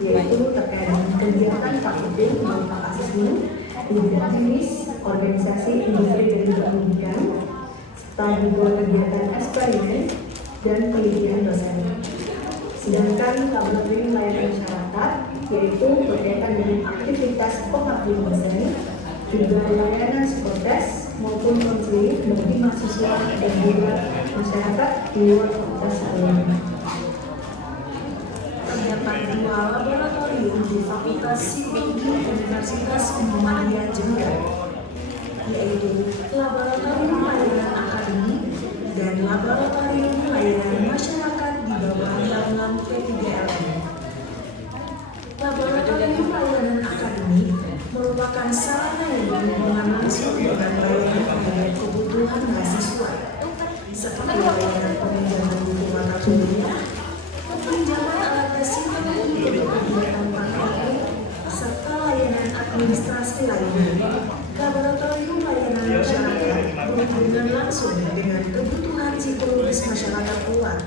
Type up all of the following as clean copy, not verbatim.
yaitu terkait dengan kegiatan fakultas berupa asesmen di bidang klinis, organisasi industri dan juga pendidikan, serta juga kegiatan eksperimen dan penelitian dosen. Sedangkan laboratorium layanan masyarakat yaitu berkaitan dengan aktivitas pengabdian dosen, juga layanan psikotes maupun konseling bagi mahasiswa dan juga masyarakat di luar fakultas lainnya. Terdapat dua laboratorium di Fakultas Psikologi Universitas Muhammadiyah Jember, yaitu Laboratorium Layanan Akademik dan Laboratorium Layanan Masyarakat di bawah naungan P3LN. Laboratorium Layanan Akademik merupakan sarana yang berhubungan langsung dengan layanan terhadap kebutuhan mahasiswa, seperti layanan peminjaman buku mata kuliah, peminjaman alat tes psikologi untuk kegiatan praktikum, serta layanan administrasi lainnya. Laboratorium Layanan Masyarakat berhubungan langsung dengan kebutuhan psikologis masyarakat luar.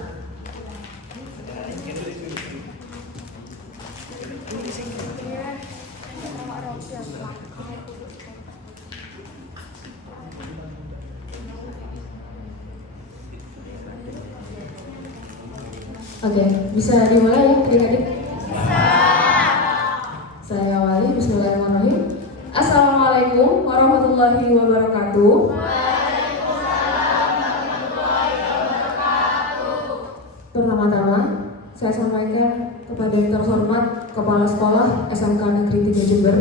Oke, bisa dimulai ya adik-adik? Bisa. Saya awali, bismillahirrahmanirrahim. Assalamualaikum warahmatullahi wabarakatuh. Waalaikumsalam warahmatullahi wabarakatuh. Pertama-tama, saya sampaikan kepada yang terhormat Kepala Sekolah SMK Negeri 3 Jember,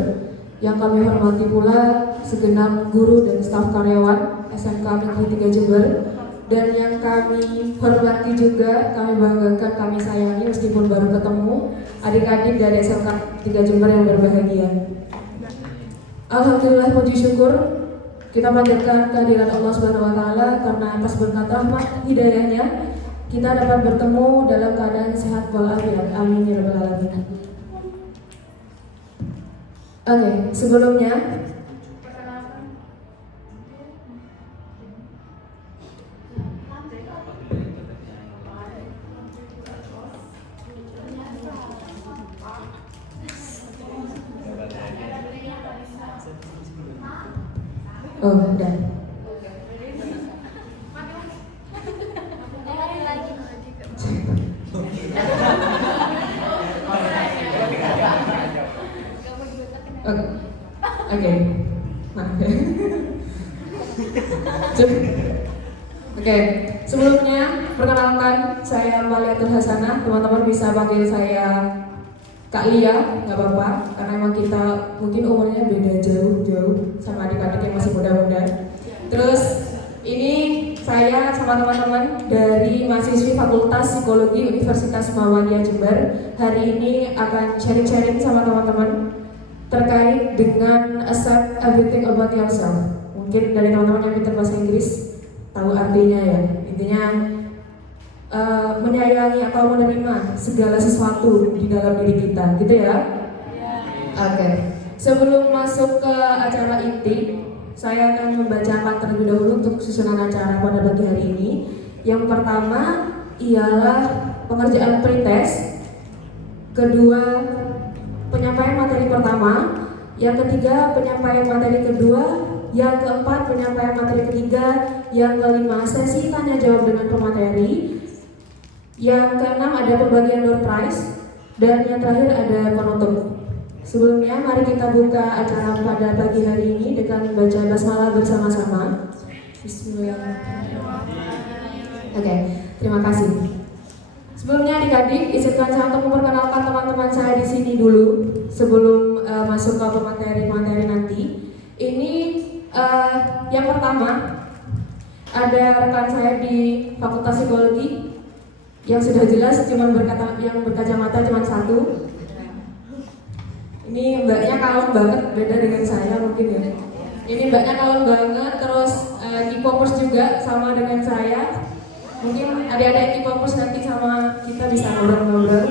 yang kami hormati pula segenap guru dan staf karyawan SMK Negeri 3 Jember, dan yang kami hormati juga, kami banggakan, kami sayangi meskipun baru ketemu, adik-adik dari SMK 3 Jember yang berbahagia. Alhamdulillah, puji syukur kita panjatkan kehadiran Allah Subhanahu wa taala karena atas berkat rahmat hidayahnya kita dapat bertemu dalam keadaan sehat walafiat. Amin ya rabbal alamin. Oke, sebelumnya udah. Oke. Oke, sebelumnya perkenalkan saya Maliatul Hasanah. Teman-teman bisa panggil saya Kak Lia, nggak apa-apa, karena emang kita mungkin umurnya beda jauh-jauh sama adik-adik yang masih muda-muda. Terus ini saya sama teman-teman dari mahasiswi Fakultas Psikologi Universitas Muhammadiyah Jember hari ini akan sharing-sharing sama teman-teman terkait dengan accept everything about yourself. Mungkin dari teman-teman yang pintar bahasa Inggris tahu artinya ya. Intinya menyayangi atau menerima segala sesuatu di dalam diri kita, gitu ya? Oke. Sebelum masuk ke acara inti, saya akan membacakan terlebih dahulu untuk susunan acara pada pagi hari ini. Yang pertama ialah pengerjaan pretest, kedua penyampaian materi pertama, yang ketiga penyampaian materi kedua, yang keempat penyampaian materi ketiga, yang kelima sesi tanya jawab dengan pemateri, yang keenam ada pembagian door prize, dan yang terakhir ada penutup. Sebelumnya mari kita buka acara pada pagi hari ini dengan membaca basmalah bersama-sama. Bismillahirrahmanirrahim. Oke, terima kasih. Sebelumnya adik-adik, izinkan saya untuk memperkenalkan teman-teman saya di sini dulu sebelum masuk ke materi-materi nanti. Ini yang pertama ada rekan saya di Fakultas Psikologi yang sudah jelas yang berkacamata cuma satu. Ini mbaknya kalem banget, beda dengan saya mungkin ya. Ini mbaknya kalem banget, terus K-popers juga sama dengan saya. Mungkin adik-adik K-popers nanti sama kita bisa ngobrol-ngobrol.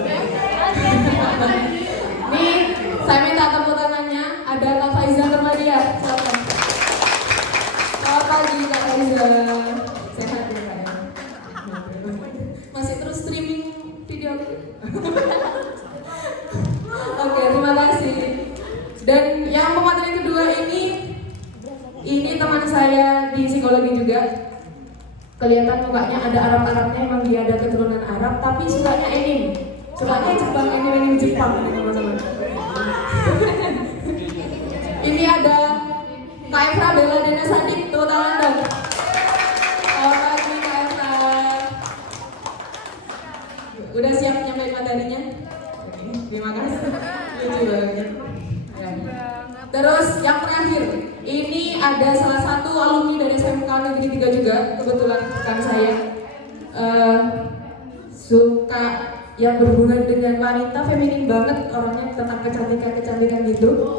Nih, saya minta tepuk tangannya. Ada Kak Faiza Termadia. Silakan. Selamat pagi Kak Faiza. Sehat ya Kak ya? Masih terus streaming video. kelihatan mukanya ada Arab-Arabnya, emang dia ada keturunan Arab, tapi sukanya anime, sukanya Jepang, anime Jepang nih teman-teman. Ini ada Kak Efra Bella Dena Sadik, tuh tangan dong. Selamat pagi Kak Efra. Udah siap nyampein materinya? Oke, terima kasih. Lucu banget. Terus yang terakhir, ini ada salah satu alumni dari SMK Negeri 3 juga, kebetulan rekan saya suka yang berhubungan dengan wanita, feminin banget orangnya, tentang kecantikan gitu.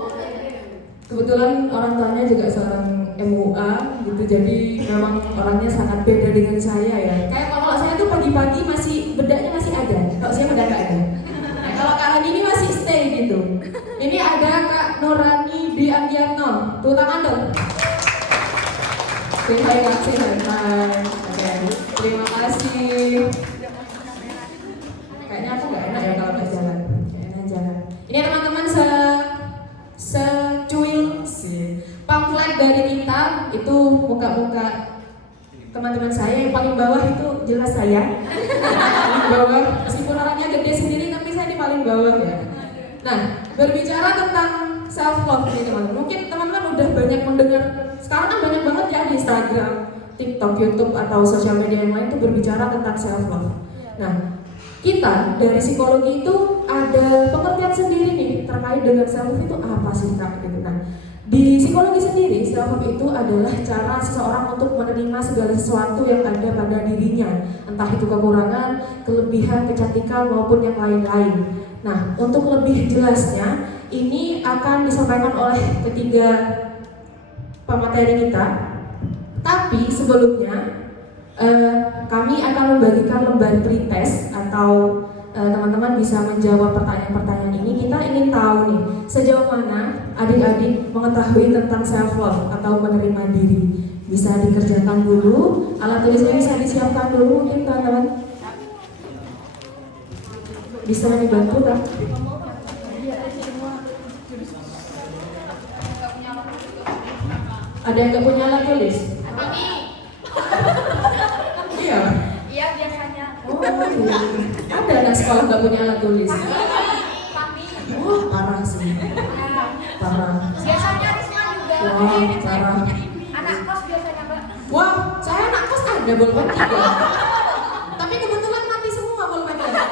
Kebetulan orang tuanya juga seorang MUA gitu, jadi memang orangnya sangat beda dengan saya ya. Kayak kalau saya tuh pagi-pagi masih bedaknya masih ada, kalau saya bedak nggak ada. Nah, kalau kalian ini masih stay gitu. Ini ada Kak Nurani Diandiano, tuh tangan dong. Say hi Kak, say hi. Oke, terima kasih. Kayaknya aku nggak enak ya kalau nggak jalan. Kayaknya jalan. Ini teman-teman secuil sih pamflet dari kita, itu muka-muka teman-teman saya. Yang paling bawah itu jelas saya. Paling bawah, meskipun orangnya gede sendiri tapi saya di paling bawah ya. Nah, berbicara tentang self love nih teman-teman. Mungkin teman-teman udah banyak mendengar, sekarang kan banyak banget ya di Instagram, TikTok, YouTube atau sosial media yang lain tuh berbicara tentang self love. Nah, kita dari psikologi itu ada pengertian sendiri nih terkait dengan self love itu apa sih Kak gitu. Nah, di psikologi sendiri self love itu adalah cara seseorang untuk menerima segala sesuatu yang ada pada dirinya, entah itu kekurangan, kelebihan, kecantikan maupun yang lain-lain. Nah, untuk lebih jelasnya ini akan disampaikan oleh ketiga pemateri kita. Tapi sebelumnya kami akan membagikan lembar pretest atau teman-teman bisa menjawab pertanyaan-pertanyaan ini. Kita ingin tahu nih sejauh mana adik-adik mengetahui tentang self love atau menerima diri. Bisa dikerjakan dulu, alat tulisnya bisa disiapkan dulu mungkin teman-teman. Bisa dibantu kan? Ada yang nggak punya alat tulis? Iya. Iya biasanya. Oh iya. Ada anak sekolah nggak punya alat tulis? Kami. Wah parah sih. Parah. Biasanya Risma juga. Wah parah. Anak kos biasanya Mbak. Wah saya anak kos ada bolpen 3. Tapi kebetulan mati semua bolpennya.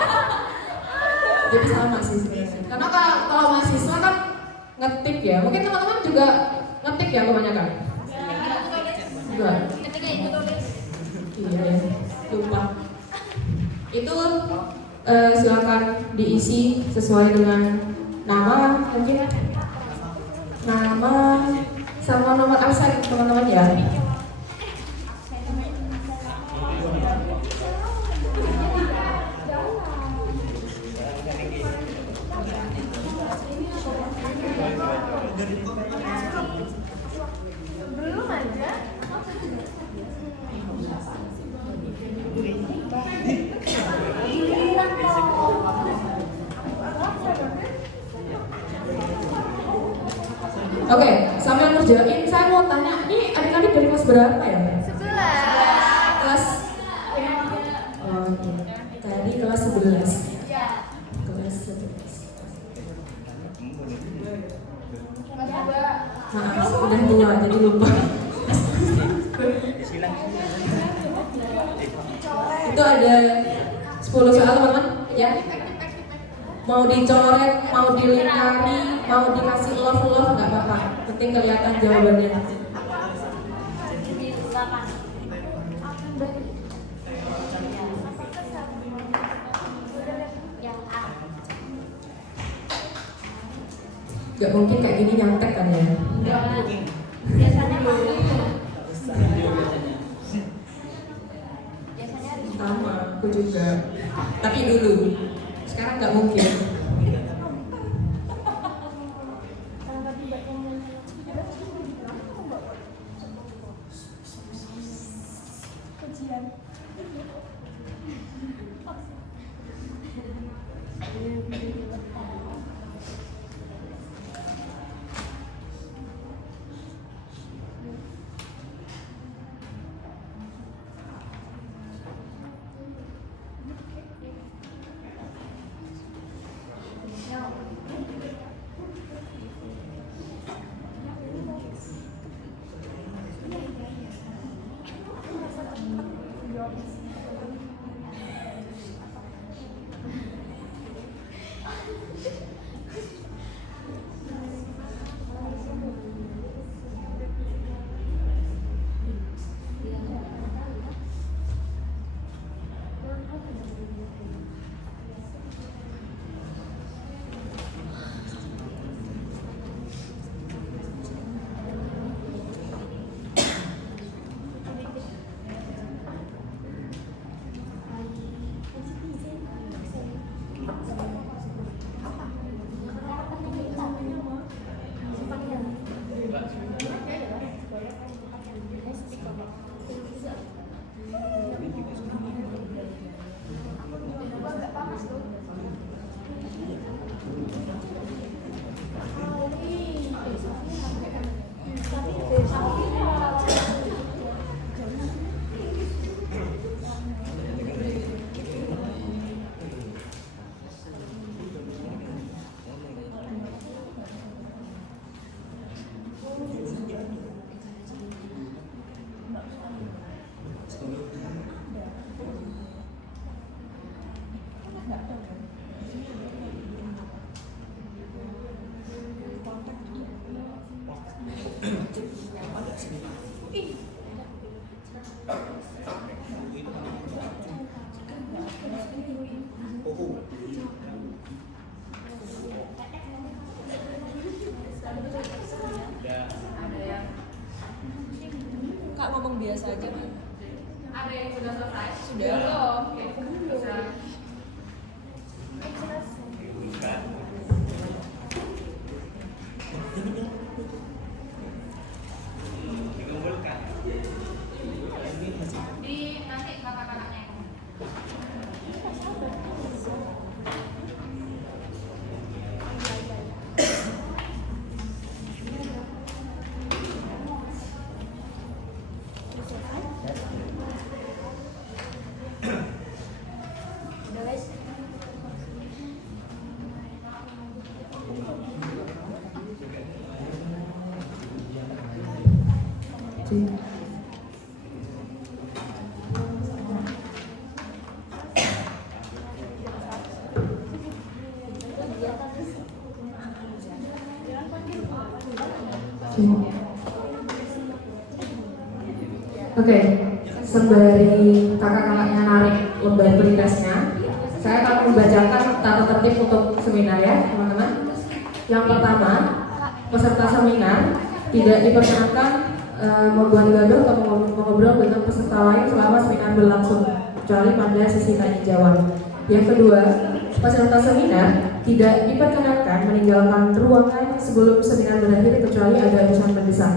Jadi sama sih sebenarnya. Karena kalau mahasiswa kan ngetik ya. Mungkin teman-teman juga ngetik ya kebanyakan. Enggak. Ketika ibu tulis. Iya ya. Lupa. Itu silakan diisi sesuai dengan nama mungkin. Nama sama nomor absen teman-teman ya. Belum aja. Oke, sambil ngerjain, saya mau tanya, ini adik-adik dari kelas berapa ya? 11. Kelas oh, dari kelas 11. Kelas 11. Maaf, udah tua jadi lupa. Itu ada 10 soal teman-teman ya. Mau dicoret, mau dilingkari, mau dikasih love nggak apa-apa. Penting kelihatan jawabannya. Gak mungkin kayak gini nyontek kan ya? Biasanya Sama, aku juga. Tapi dulu, sekarang nggak mungkin. Kak ngomong biasa aja kan? Ada yang sudah selesai? Sudah. Belum. Oke. Bisa. Di nanti kakak-kakaknya yang ngomong. Oke, sembari kakak-kakaknya narik lembar berintasnya, saya akan membacakan tata tertib untuk seminar ya, teman-teman. Yang pertama, peserta seminar tidak diperkenankan membuat gaduh atau mengobrol dengan peserta lain selama seminar berlangsung, kecuali pada sesi tanya jawab. Yang kedua, peserta seminar tidak diperkenankan meninggalkan ruangan sebelum seminar berakhir kecuali ada urusan mendesak.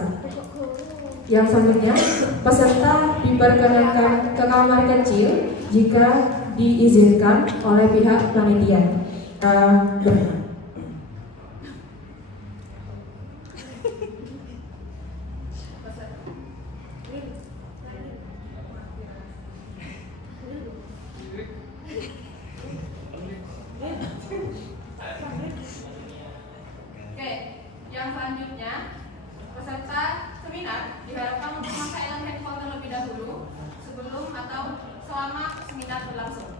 Yang selanjutnya, peserta diperkenankan ke kamar kecil jika diizinkan oleh pihak panitia. Oke, yang selanjutnya peserta seminar diharapkan untuk memakai handphone terlebih dahulu sebelum atau selama seminar berlangsung.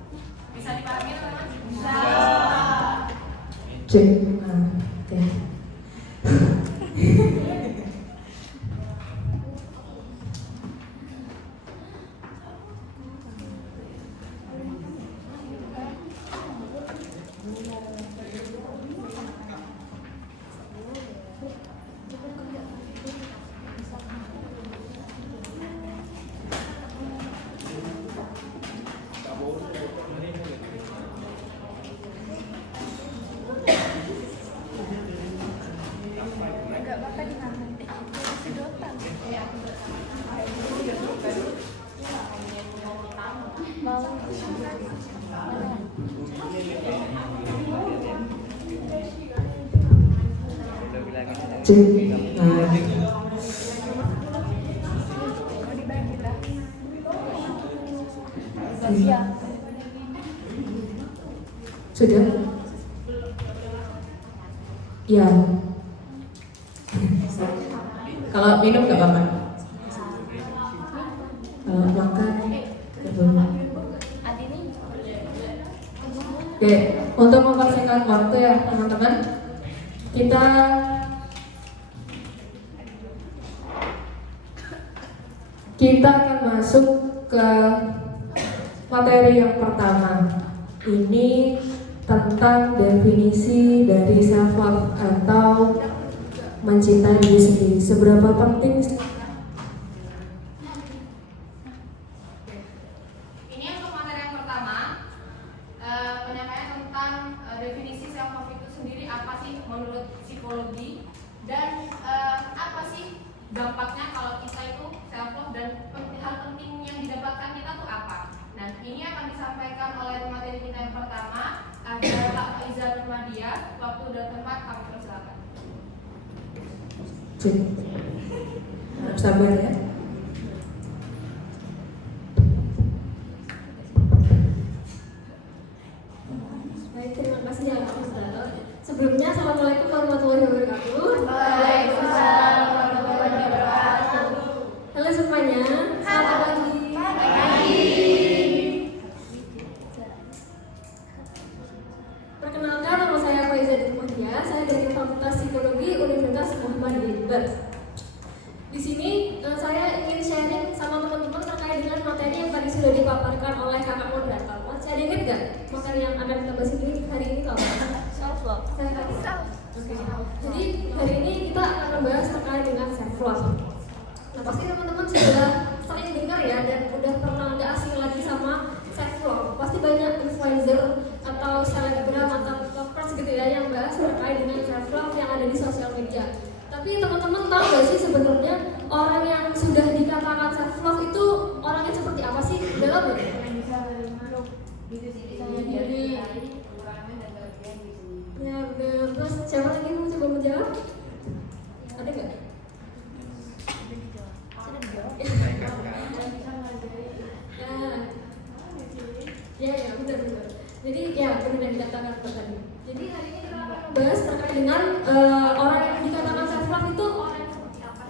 Bisa dipahami teman-teman? Bisa. Cek. Oke. Sudah? Ya. Kalau minum nggak apa-apa. Kalau makan, nggak boleh. Oke, untuk mempersingkat waktu ya teman-teman, kita akan masuk ke materi yang pertama. Ini tentang definisi dari self love atau mencintai diri sendiri. Seberapa penting? Ini untuk materi yang pertama, penyampaian tentang definisi self love itu sendiri apa sih menurut psikologi dan apa sih dampaknya kalau kita itu self love dan hal penting yang didapatkan kita tuh apa. Nah, ini akan disampaikan oleh materi kita yang pertama. Ada Kak Faiza Nurmadia. Waktu dan tempat kami persilakan. Harus sabar ya. Baik, terima kasih ya Kak Ustaz. Sebelumnya, Assalamualaikum warahmatullahi wabarakatuh. Waalaikumsalam warahmatullahi wabarakatuh. Halo semuanya, selamat pagi. Perkenalkan, nama saya Faiza Nurmadia. Saya dari Fakultas Psikologi Universitas Muhammadiyah Jember. Di sini saya ingin sharing sama teman-teman terkait dengan materi yang tadi sudah dipaparkan oleh kakak moderator. Masih ada ingat nggak materi yang akan kita bahas ini hari ini apa? Self love. Oke. Jadi hari ini kita akan membahas terkait dengan self love. Nah pasti teman-teman sudah sering dengar ya dan udah pernah nggak asing lagi sama self love. Pasti banyak influencer atau selebgram atau tiktokers gitu ya yang bahas terkait dengan self love yang ada di sosial media. Tapi teman-teman tahu gak sih sebenarnya orang yang sudah dikatakan self love itu orangnya seperti apa sih? Dalam ya? Ya, terus siapa lagi mau coba menjawab? Ada nggak? Ya, benar. Jadi ya benar yang dikatakan tadi. Jadi hari ini kita akan membahas terkait dengan orang yang dikatakan self love itu orang yang seperti apa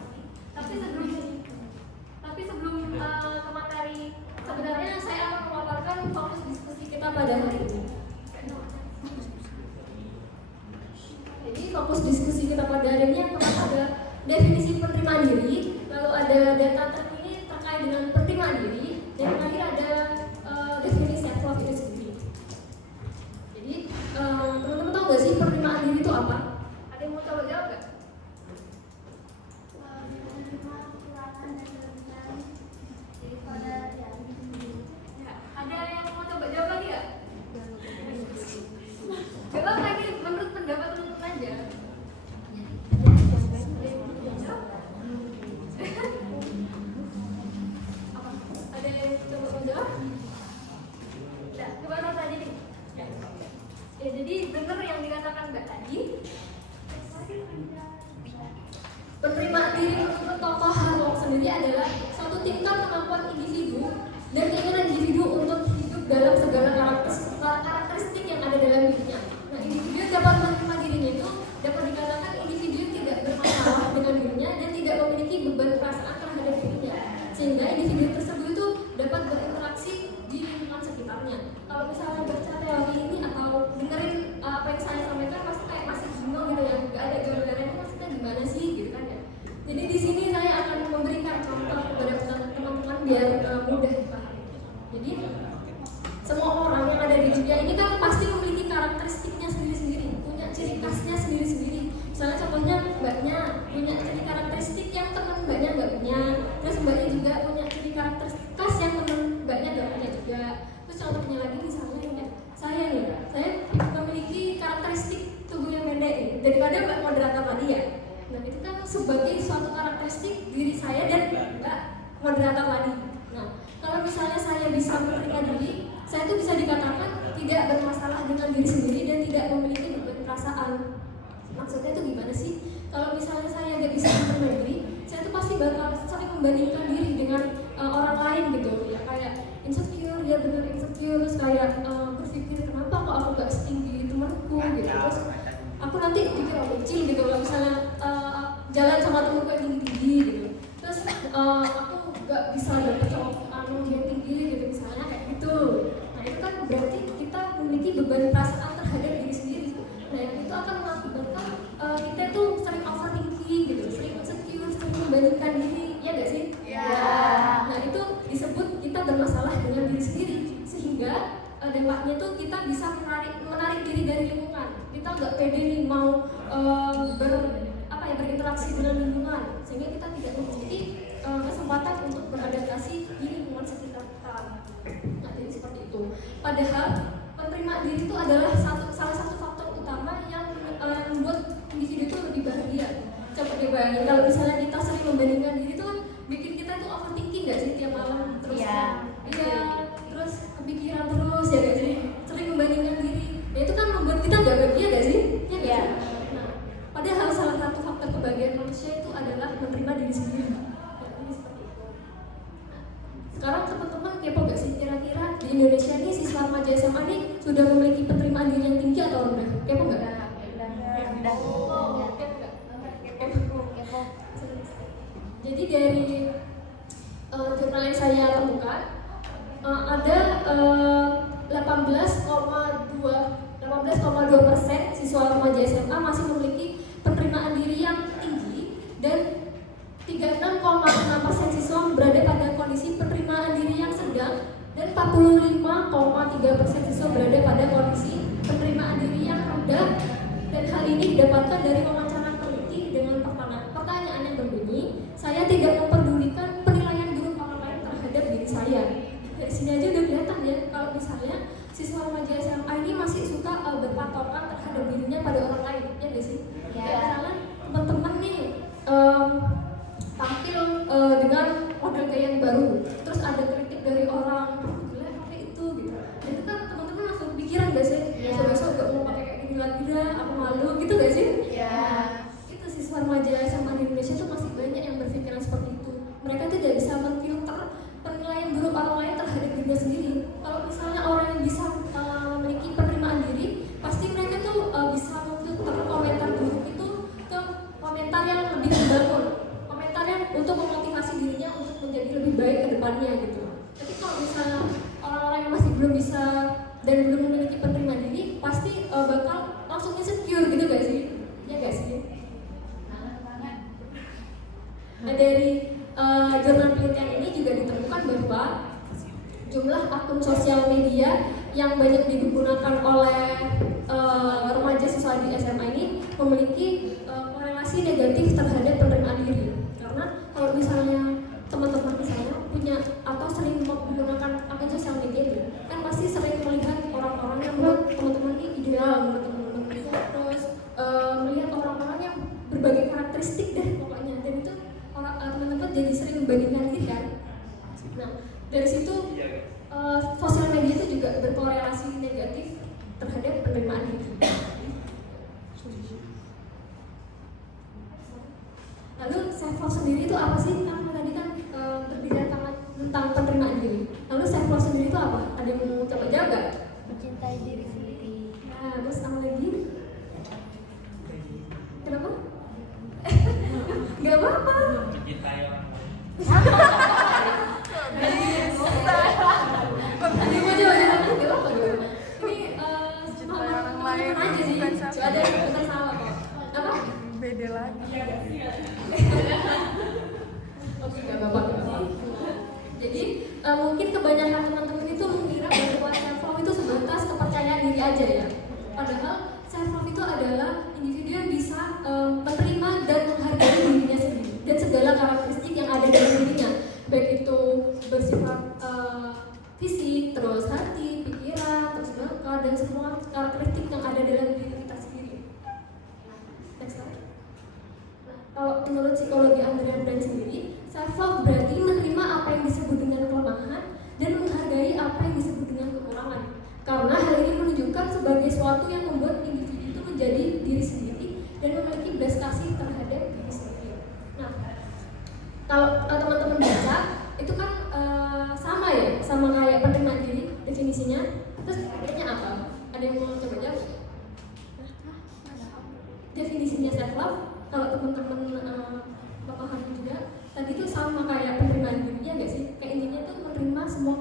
sih? Tapi sebelum ke materi sebenarnya saya akan memaparkan fokus diskusi kita pada hari ini. Jadi fokus diskusi kita pada hari ini yang pertama ada definisi penerimaan diri, lalu ada data terkini terkait dengan penerimaan diri, dan terakhir ada definisi self love itu sendiri. Jadi teman-teman tahu nggak sih penerimaan diri itu apa? Ada yang mau coba jawab nggak? Ada yang mau coba jawab lagi nggak? Jawab lagi menurut pendapat teman-teman aja. Ada yang coba menjawab? Nah, coba nonton aja nih. Ya, jadi benar yang dikatakan Mbak tadi. Penerimaan diri menurut tokoh Harlock sendiri adalah suatu tingkat kemampuan individu dan keinginan individu untuk hidup dalam segala karakteristik yang ada dalam dirinya. Nah, individu yang dapat menerima dirinya itu dapat dikatakan individu yang tidak bermasalah dengan dirinya dan tidak memiliki beban perasaan terhadap dirinya, sehingga individu tersebut itu dapat berinteraksi di lingkungan sekitarnya. Kalau misalnya baca teori ini atau dengerin apa yang saya sampaikan pasti kayak masih bingung gitu ya, nggak ada gambarannya maksudnya gimana sih gitu kan ya. Jadi di sini saya akan memberikan contoh kepada teman-teman biar mudah dipahami. Jadi semua orang yang ada di dunia ini kan pasti memiliki karakteristiknya sendiri-sendiri, punya ciri khasnya sendiri-sendiri. Misalnya contohnya mbaknya punya ciri karakteristik yang teman mbaknya nggak punya, terus mbaknya juga punya ciri karakteristik khas yang teman mbaknya nggak punya juga. Terus contohnya lagi misalnya saya memiliki karakteristik tubuh yang pendek daripada mbak moderator tadi ya. Nah itu kan sebagai suatu karakteristik diri saya dan mbak moderator tadi. Nah kalau misalnya saya bisa menerima diri, saya itu bisa dikatakan tidak bermasalah dengan diri sendiri dan tidak memiliki beban perasaan. Maksudnya itu gimana sih? Kalau misalnya saya nggak bisa menerima diri, saya tuh pasti bakal sering membandingkan diri dengan orang lain gitu ya, kayak insecure, ya benar insecure, terus kayak berpikir kenapa kok aku nggak setinggi temanku gitu, terus aku nanti pikir aku kecil gitu kalau misalnya jalan sama temanku yang tinggi gitu, terus aku nggak bisa dapet cowok yang tinggi gitu misalnya kayak gitu. Nah itu kan berarti kita memiliki beban perasaan terhadap diri sendiri. Nah itu akan mengakibatkan kita tuh sering overthinking gitu, sering insecure, sering membandingkan diri, ya nggak sih? Yeah. Nah itu disebut kita bermasalah dengan diri sendiri, sehingga dampaknya tuh kita bisa menarik diri dari lingkungan. Kita nggak pede nih mau berinteraksi dengan lingkungan, sehingga kita tidak memiliki kesempatan untuk beradaptasi di lingkungan sekitar kita. Nah jadi seperti itu. Padahal penerimaan diri itu adalah salah satu faktor utama yang membuat individu itu lebih bahagia. Coba dibayangin kalau misalnya kita sering membandingkan diri itu kan bikin kita tuh overthinking nggak sih tiap malam terus terus kepikiran terus ya nggak sih, sering membandingkan diri. Nah itu kan membuat kita nggak bahagia nggak sih? Ya. Nah padahal salah satu faktor kebahagiaan manusia itu adalah menerima diri sendiri. Sekarang teman-teman kepo gak sih kira-kira di Indonesia ini siswa remaja SMA ini sudah memiliki penerimaan diri yang tinggi atau rendah? Kepo gak? Rendah. Kepo. Jadi dari jurnal yang saya temukan ada 18,2% siswa remaja SMA masih memiliki penerimaan diri yang tinggi dan 36,9% 63% siswa berada pada kondisi penerimaan diri yang rendah, dan hal ini didapatkan dari wawancara peneliti dengan pertanyaan yang berbunyi, saya tidak memperdulikan penilaian buruk orang lain terhadap diri saya. Dari sini aja udah kelihatan ya kalau misalnya siswa remaja SMA ini masih suka berpatokan terhadap dirinya pada orang lain, ya gak sih? Ya. Kayak misalnya teman-teman nih tampil dengan model gaya yang baru, terus ada kritik dari orang, gila pakai itu gitu. Dan itu kan teman-teman langsung kepikiran gak sih? Besok-besok gak mau pakai kayak gini lagi dah, aku malu gitu gak sih? Iya. Itu siswa remaja SMA di Indonesia tuh masih banyak yang berpikiran seperti itu. Mereka tuh tidak bisa memfilter penilaian buruk orang lain terhadap dirinya sendiri. Kalau misalnya orang yang bisa memiliki penerimaan diri, pasti mereka tuh bisa memfilter komentar buruk itu ke komentar yang lebih membangun, komentar yang untuk memotivasi dirinya untuk menjadi lebih baik ke depannya gitu. Tapi kalau misalnya orang-orang yang masih belum bisa dan belum memiliki penerimaan diri, pasti bakal langsung insecure gitu gak sih? Ya gak sih? Nah dari jurnal penelitian ini juga ditemukan bahwa jumlah akun sosial media yang banyak digunakan oleh remaja siswa di SMA ini memiliki korelasi negatif terhadap penerimaan diri. Karena kalau misalnya teman-teman misalnya punya atau sering menggunakan akun sosial media itu, kan pasti sering melihat orang-orang yang menurut teman-teman ini ideal, menurut teman-teman, terus melihat orang-orang yang berbagai karakteristik deh pokoknya, dan itu teman-teman jadi sering membandingkan diri kan. Nah dari situ sosial media itu juga berkorelasi negatif terhadap penerimaan diri. Lalu self love sendiri itu apa sih? Karena tadi kan berbicara tentang penerimaan diri. Lalu self love sendiri itu apa? Ada yang mau coba jawab gak? Mencintai diri sendiri. Nah terus apa lagi? Kenapa? Gak apa-apa. Mencintai orang lain. Ada yang mau coba jawab? Gak apa-apa. Ini orang lain aja sih. Coba ada yang benar salah kok. Apa? Beda lagi. Oke, gak apa-apa. Jadi mungkin kebanyakan teman-teman itu mengira bahwa self love itu sebatas kepercayaan diri aja ya. Padahal self love itu adalah individu yang bisa menerima dan menghargai dirinya sendiri dan segala karakteristik yang ada dalam dirinya, baik itu bersifat fisik, terus hati, pikiran, terus bakat, dan semua karakteristik yang ada dalam diri kita sendiri. Next slide. Kalau menurut psikologi Andrea Brand sendiri, self love berarti menerima apa yang disebut dengan kelemahan dan menghargai apa yang disebut dengan kekurangan. Karena hal ini menunjukkan sebagai suatu yang membuat individu itu menjadi diri sendiri dan memiliki belas kasih terhadap diri sendiri. Nah, kalau teman-teman baca itu kan sama ya, sama kayak penerimaan diri definisinya. Terus bedanya apa? Ada yang mau coba jawab? Definisinya self love, kalau teman-teman memahami juga, tadi itu sama kayak penerimaan diri, ya nggak sih? Kayak intinya itu menerima semua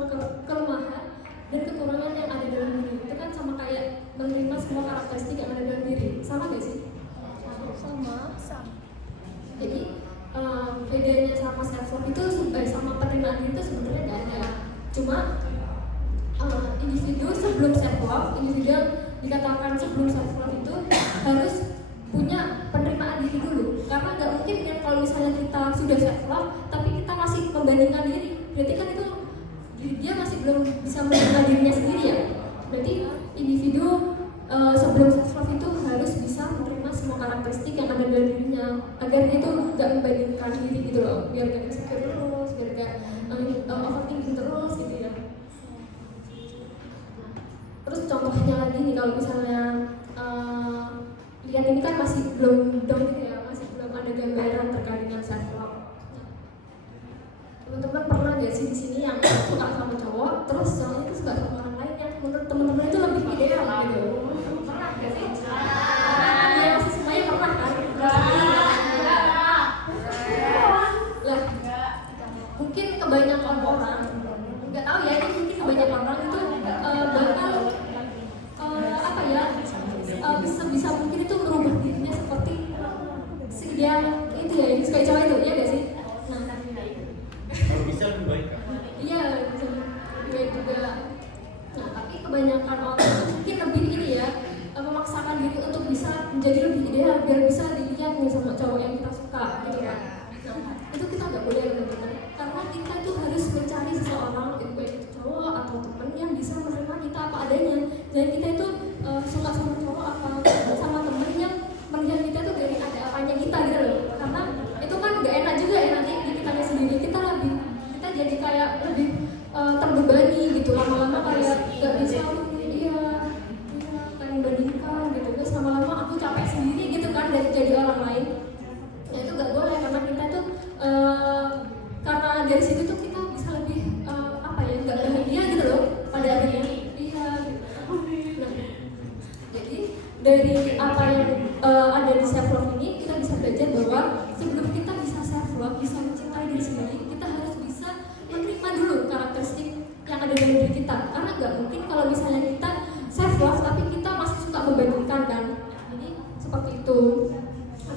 kelemahan dan kekurangan yang ada dalam diri. Itu kan sama kayak menerima semua karakteristik yang ada dalam diri. Sama nggak sih? Sama. Jadi bedanya sama self love itu sama penerimaan diri itu sebenarnya nggak ada. Cuma individu sebelum self love, individu yang dikatakan sebelum self love itu harus punya penerimaan diri dulu. Karena nggak mungkin kan kalau misalnya kita sudah self love tapi kita masih membandingkan diri, berarti kan itu dia masih belum bisa menerima dirinya sendiri ya. Berarti individu sebelum self love itu harus bisa menerima semua karakteristik yang ada dalam dirinya agar dia itu nggak membandingkan diri gitu loh, biar nggak insecure terus, biar nggak overthinking terus gitu ya. Terus contohnya lagi nih, kalau misalnya lihat ini kan masih belum dong gitu ya, masih belum ada gambaran terkait dengan self love. Teman-teman pernah nggak sih di sini yang suka sama cowok, terus cowoknya itu suka sama orang lain yang menurut teman-teman itu lebih ideal gitu? Pernah nggak sih? Iya, masih semuanya pernah kan? Lah, mungkin kebanyakan orang nggak tahu ya, ini mungkin kebanyakan orang itu bakal apa ya? Bisa mungkin itu merubah dirinya seperti si dia itu ya, yang suka cowok itu, ya gak sih? Nah, Kalau bisa lebih baik kan? iya, bisa lebih baik juga. Nah, tapi kebanyakan menjadi lebih ideal biar bisa dilihat nih sama cowok yang kita suka gitu kan. Nah, itu kita nggak boleh teman-teman, karena kita tuh harus mencari seseorang, baik itu cowok atau teman yang bisa menerima kita apa adanya. Dan kita itu suka sama cowok apa sama temen yang melihat kita tuh dari ada apanya kita gitu loh, karena itu kan nggak enak juga ya nanti di kitanya sendiri, kita jadi kayak lebih terbebani gitu, lama-lama kayak nggak bisa kayak membandingkan gitu, terus lama-lama aku capek sendiri gitu kan dari jadi orang lain. Ya itu nggak boleh, karena kita tuh karena dari situ tuh kita bisa lebih nggak bahagia gitu loh pada akhirnya. Iya gitu. Nah, jadi dari apa yang ada di self love ini kita bisa belajar bahwa sebelum kita bisa self love, bisa mencintai diri sendiri, kita harus bisa menerima dulu karakteristik yang ada dalam diri kita. Karena nggak mungkin kalau misalnya kita self love tapi kita masih suka membandingkan kan. Jadi seperti itu.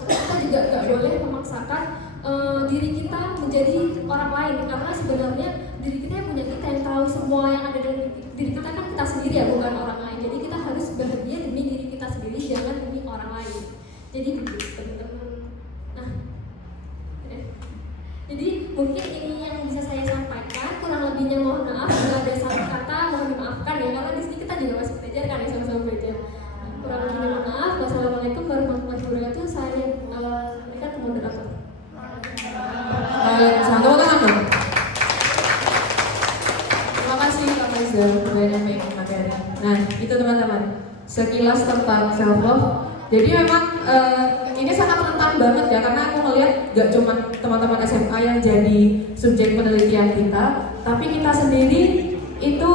Atau kita juga nggak boleh memaksakan diri kita menjadi orang lain, karena sebenarnya diri kita yang punya kita, yang tahu semua yang ada dalam diri kita kan kita sendiri ya, bukan orang lain. Jadi kita harus bahagia demi diri kita sendiri, jangan demi orang lain. Jadi begitu teman-teman. Nah, jadi mungkin ini yang bisa saya sampaikan. Kurang lebihnya mohon maaf, bila ada salah kata mohon dimaafkan ya, karena di sini kita juga masih belajar kan ya, sama-sama belajar. Kurang lebihnya mohon maaf. Wassalamualaikum warahmatullahi wabarakatuh. Saya berikan ke moderator. Tepuk tangan dong. Terima kasih Kak Reza banyak materi. Nah itu teman-teman, sekilas tentang self love. Jadi memang ini sangat rentan banget ya, karena aku melihat gak cuma teman-teman SMA yang jadi subjek penelitian kita, tapi kita sendiri itu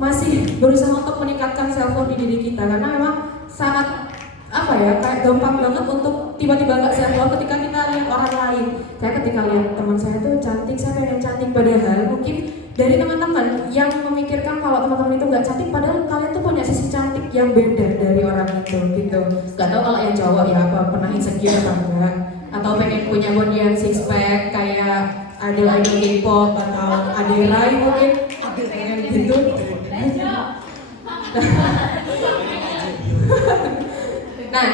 masih berusaha untuk meningkatkan self love di diri kita, karena memang sangat kayak gampang banget untuk tiba-tiba gak self love ketika kita lihat orang lain. Saya ketika lihat teman saya tuh cantik, saya pengen cantik, padahal mungkin dari teman-teman yang memikirkan kalau teman-teman itu gak cantik, padahal kalian tuh punya sisi cantik yang beda dari orang itu gitu. Gak tau kalau yang cowok ya apa pernah insecure apa enggak, atau pengen punya body yang six pack kayak idol K-pop atau Ade Rai mungkin pengen gitu. Nah,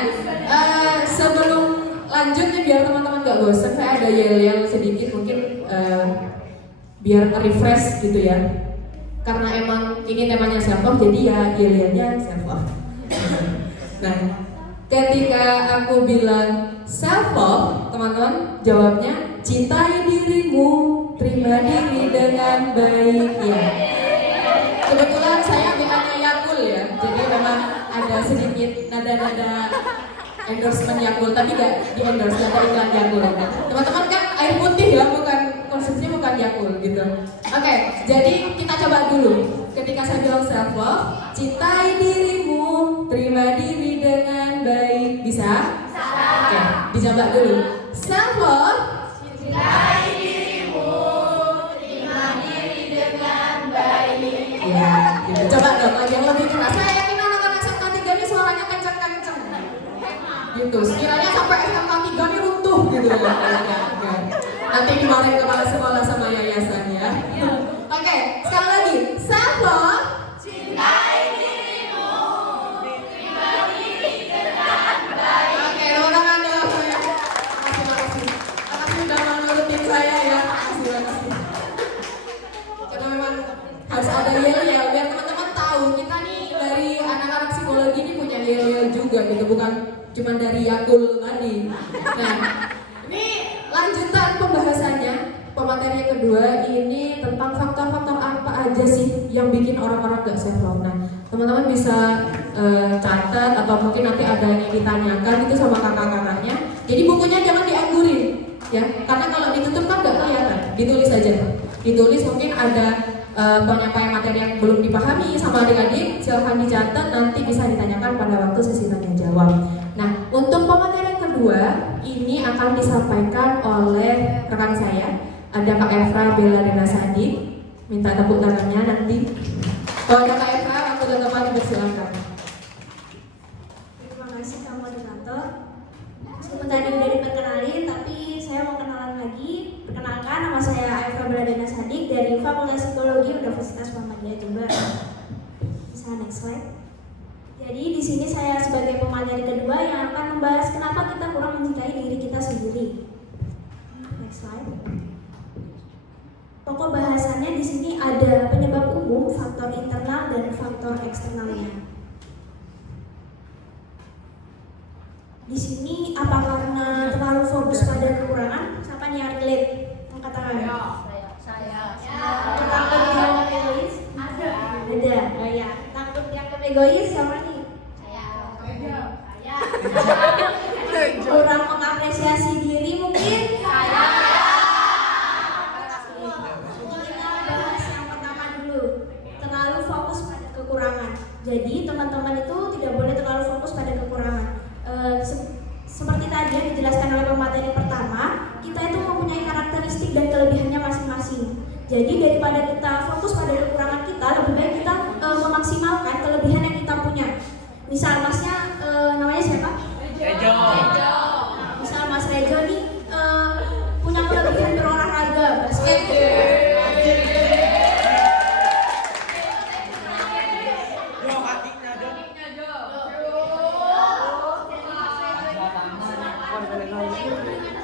sebelum lanjut nih biar teman-teman gak bosan, saya ada yel-yel sedikit mungkin biar refresh gitu ya. Karena emang ini temanya self love, jadi ya yel-yelnya self love. Nah, ketika aku bilang self love, teman-teman jawabnya cintai dirimu, terima diri dengan baik ya. Kebetulan saya ambilnya Yakul ya, jadi memang ada sedikit nada-nada endorsement Yakul, tapi gak di endorse, gak ada iklan Yakul. Teman-teman kan air putih ya, bukan konsumsinya bukan Yakul gitu. Oke, jadi kita coba dulu. Ketika saya bilang self love, cintai dirimu, terima diri dengan baik, bisa? Oke, dicoba dulu. Self love, cintai dirimu, terima diri dengan baik. Ya, gitu. Coba dong lagi yang lebih keras. Saya yakin anak-anak SMA 3 ini suaranya kenceng-kenceng. Gitu, sekiranya sampai SMA 3 ini runtuh gitu ya. Nanti dimarahin kepala sekolah sama yayasan ya. Oke, sekali lagi. Self love, cintai dirimu, terima diri dengan baik. Oke, tangan dong. Makasih. Makasih udah mau nurutin saya ya. Makasih. Karena memang harus ada yel-yel biar teman-teman tahu kita nih dari anak-anak psikologi ini punya yel-yel juga gitu, bukan cuma dari Yakul tadi. Nah, ini lanjutan pembahasannya. Pemateri yang kedua ini tentang faktor-faktor apa aja sih yang bikin orang-orang gak self love. Nah, teman-teman bisa catat atau mungkin nanti ada yang ditanyakan itu sama kakak-kakaknya. Jadi bukunya jangan dianggurin ya, karena kalau ditutup kan gak kelihatan. Ditulis aja. Ditulis, mungkin ada penyampaian materi yang belum dipahami sama adik-adik, silahkan dicatat, nanti bisa ditanyakan pada waktu sesi tanya jawab. Nah, untuk pemateri yang kedua ini akan disampaikan oleh rekan saya, ada Kak Efra Bella Dena Sadi. Minta tepuk tangannya nanti. Kalau ada Kak Efra, aku teman-teman bersilakan. Terima kasih Kak Moderator. Tadi udah diperkenalin, tapi saya mau kenalan lagi. Perkenalkan, nama saya Efra Bella Dena Sadi dari Fakultas Psikologi Universitas Muhammadiyah Jember. Bisa next slide. Jadi di sini saya sebagai pemateri kedua yang akan membahas kenapa kita kurang mencintai diri kita sendiri. Next slide. Pokok bahasannya di sini ada penyebab umum, faktor internal dan faktor eksternalnya. Di sini apa karena terlalu fokus pada kekurangan? Siapa nih yang relate? Angkat tangan. Takut dianggap egois? Ada. Oh ya. Takut dianggap egois siapa nih? Kurang mengapresiasi diri mungkin? Kita bahas yang pertama dulu. Terlalu fokus pada kekurangan. Jadi teman-teman itu tidak boleh terlalu fokus pada kekurangan. Seperti tadi yang dijelaskan oleh pemateri pertama, kita itu mempunyai karakteristik dan kelebihannya masing-masing. Jadi daripada kita fokus pada kekurangan kita, lebih baik kita memaksimalkan kelebihan yang kita punya. Misal masnya namanya siapa? Rejo. Misal Mas Rejo nih punya kelebihan berolahraga, basket.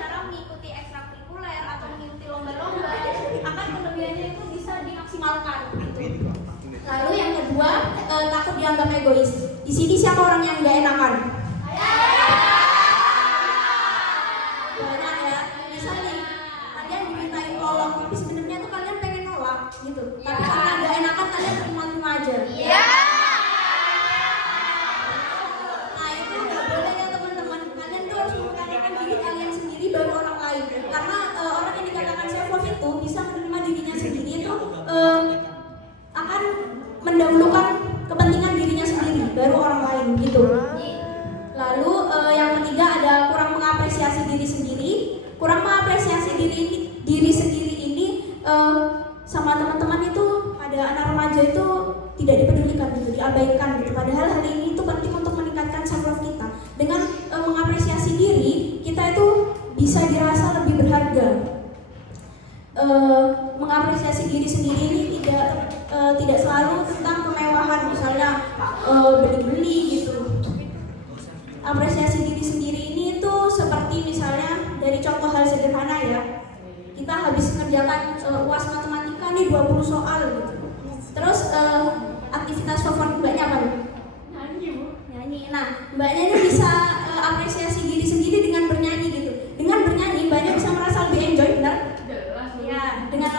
Cara mengikuti ekstrakurikuler atau mengikuti lomba-lomba, akan kelebihannya itu bisa dimaksimalkan. Lalu yang kedua, takut dianggap egois. Di sini siapa orang yang nggak enakan? Banyak ya. Misal nih, kalian dimintain tolong, tapi sebenarnya tuh kalian pengen nolak, gitu. Tapi karena nggak enakan, kalian terima-terima aja. Nah itu nggak boleh ya teman-teman. Kalian tuh harus memperhatikan diri kalian sendiri baru orang lain. Karena orang yang dikatakan self love itu bisa menerima dirinya sendiri itu akan mendahulukan kepentingan dirinya sendiri baru orang lain gitu. Lalu yang ketiga ada kurang mengapresiasi diri sendiri. Kurang mengapresiasi diri sendiri ini sama teman-teman itu pada anak remaja itu tidak dipedulikan gitu, diabaikan gitu. Padahal hal ini itu penting untuk meningkatkan self love kita. Dengan mengapresiasi diri, kita itu bisa dirasa lebih berharga. Mengapresiasi diri sendiri ini tidak selalu tentang kemewahan, misalnya beli-beli gitu. Apresiasi diri sendiri ini itu seperti misalnya dari contoh hal sederhana ya. Kita habis mengerjakan UAS matematika nih 20 soal gitu. Terus aktivitas favorit mbaknya apa nih? Nyanyi. Nah, mbaknya ini bisa apresiasi diri sendiri dengan bernyanyi gitu. Dengan bernyanyi mbaknya bisa merasa lebih enjoy, benar? Ya, dengan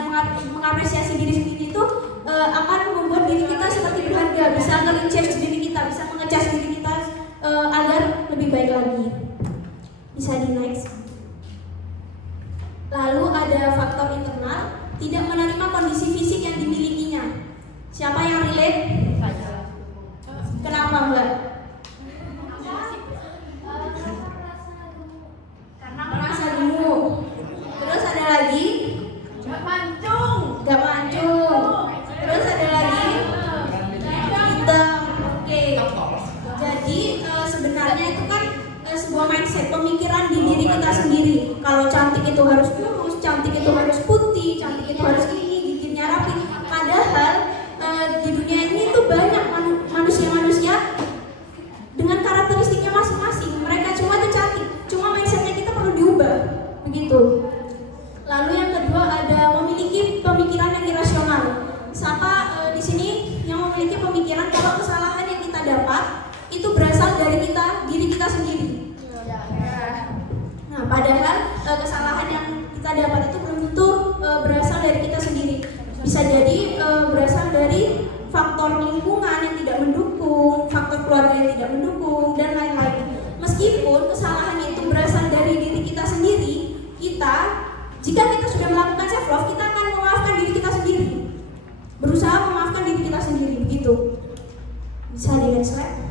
mengapresiasi diri sendiri itu akan membuat diri kita seperti berharga, bisa nge-recharge diri kita, bisa mengecas diri kita agar lebih baik lagi. Bisa di next. Lalu ada faktor internal, tidak menerima kondisi fisik yang dimilikinya. Siapa yang relate? Kenapa mbak? Karena merasa gemuk. Terus ada lagi? Gak mancung. Terus ada lagi? Hitam. Oke. Jadi sebenarnya itu kan sebuah mindset, pemikiran di diri kita sendiri. Kalau cantik itu harus kurus, cantik itu harus putih, cantik itu harus ini, giginya rapi. Padahal di dunia ini tuh banyak manusia-manusia dengan karakteristiknya masing-masing. Mereka cuma tuh cantik, cuma mindsetnya kita perlu diubah, begitu. Lalu yang kedua ada memiliki pemikiran yang irasional. Siapa di sini yang memiliki pemikiran kalau kesalahan yang kita dapat itu berasal dari diri kita sendiri. Nah, padahal kesalahan yang kita dapat itu belum tentu berasal dari kita sendiri. Bisa jadi berasal dari faktor lingkungan yang tidak mendukung, faktor keluarga yang tidak mendukung, dan lain-lain. Meskipun kesalahan itu berasal dari diri kita sendiri, jika kita sudah melakukan self love, kita akan memaafkan diri kita sendiri. Berusaha memaafkan diri kita sendiri, begitu. Bisa di next slide.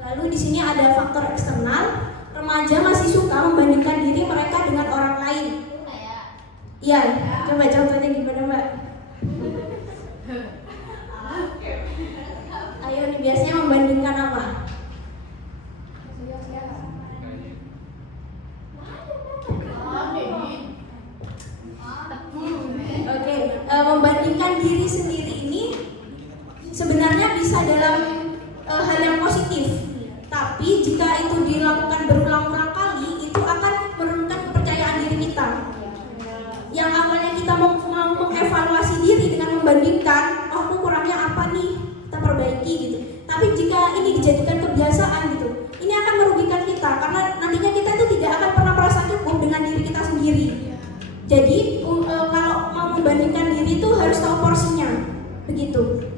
Lalu di sini ada faktor eksternal. Remaja masih suka membandingkan diri mereka dengan orang lain. Iya, coba contohnya gimana mbak? Ayo nih, biasanya membandingkan apa? Oke, membandingkan diri sendiri ini sebenarnya bisa dalam hal yang positif. Tapi jika itu dilakukan perbaiki gitu. Tapi jika ini dijadikan kebiasaan gitu, ini akan merugikan kita karena nantinya kita itu tidak akan pernah merasa cukup dengan diri kita sendiri. Jadi kalau mau membandingkan diri itu harus tahu porsinya, begitu.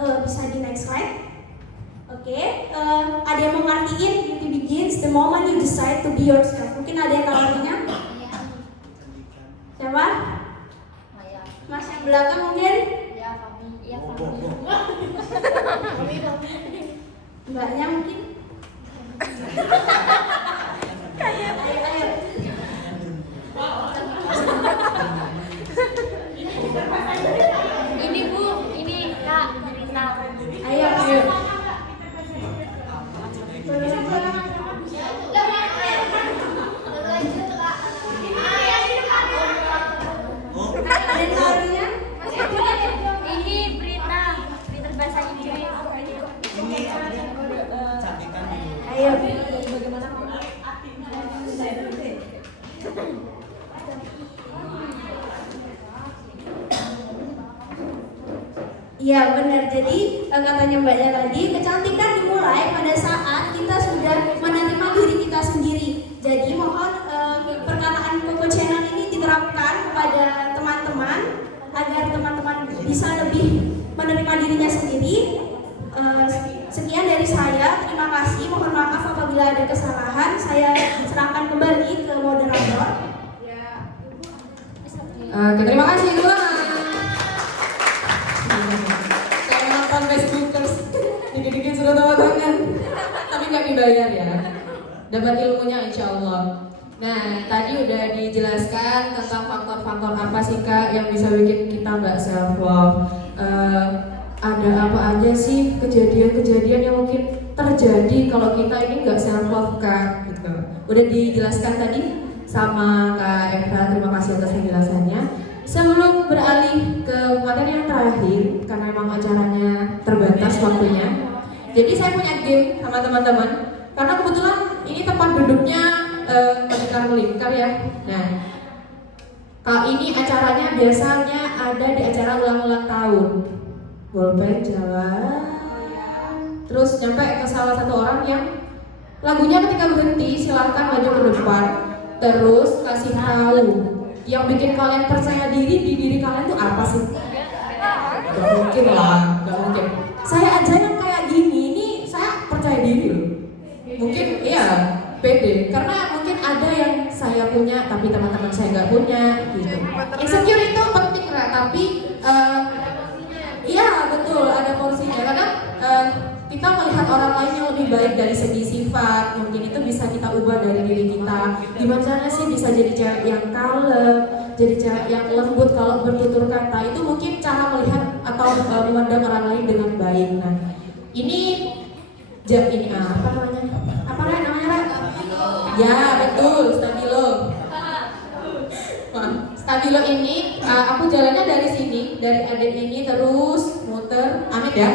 Bisa di next slide. Oke, ada yang mau ngertiin? Beauty begins the moment you decide to be yourself. Mungkin ada yang tahu artinya? Siapa? Mas yang belakang mungkin? Mbaknya mungkin? Ayo. Ini Bu, ini Kak, cerita. Ayo. Ada yang tahu artinya? Ini berita bahasa Inggris. Ayo. Iya benar, jadi katanya mbaknya tadi, kecantikan dimulai pada saat kita sudah menerima diri kita sendiri. Jadi mohon perkataan Coco Channel ini diterapkan kepada teman-teman agar teman-teman bisa lebih menerima dirinya sendiri. Sekian dari saya, terima kasih, mohon maaf apabila ada kesalahan. Saya serahkan kembali ke moderator. Oke, terima kasih dua. Saya nonton Facebookers, dikit-dikit sudah tepuk tangan, tapi nggak dibayar ya. Dapat ilmunya insya Allah. Nah, tadi udah dijelaskan tentang faktor-faktor apa sih Kak yang bisa bikin kita nggak self love. Ada apa aja sih kejadian-kejadian yang mungkin terjadi kalau kita ini nggak self love Kak? Gitu. Udah dijelaskan tadi sama Kak Eva, terima kasih atas penjelasannya. Sebelum beralih ke materi yang terakhir, karena memang acaranya terbatas waktunya, jadi saya punya game sama teman-teman. Karena kebetulan ini tempat duduknya melingkar ya. Nah, kali ini acaranya biasanya ada di acara ulang-ulang tahun. Bolpen jalan, terus nyampe ke salah satu orang yang lagunya ketika berhenti silahkan maju ke depan, terus kasih tahu yang bikin kalian percaya diri di diri kalian tuh apa sih? Gak mungkin lah, gak mungkin. Saya aja yang kayak gini, ini saya percaya diri loh. Mungkin iya pede, karena mungkin ada yang saya punya tapi teman-teman saya nggak punya gitu. Insecure itu penting lah, tapi iya betul ada porsinya. Kadang kita melihat orang lain yang lebih baik dari segi sifat, mungkin itu bisa kita ubah dari diri kita. Gimana sih bisa jadi cewek yang kalem, jadi cewek yang lembut kalau bertutur kata, itu mungkin cara melihat atau memandang orang lain dengan baik. Nah, ini apa namanya? Apa namanya? Ya betul, stabilo. Stabilo ini aku jalannya dari sini, dari adet ini terus muter, amit ya.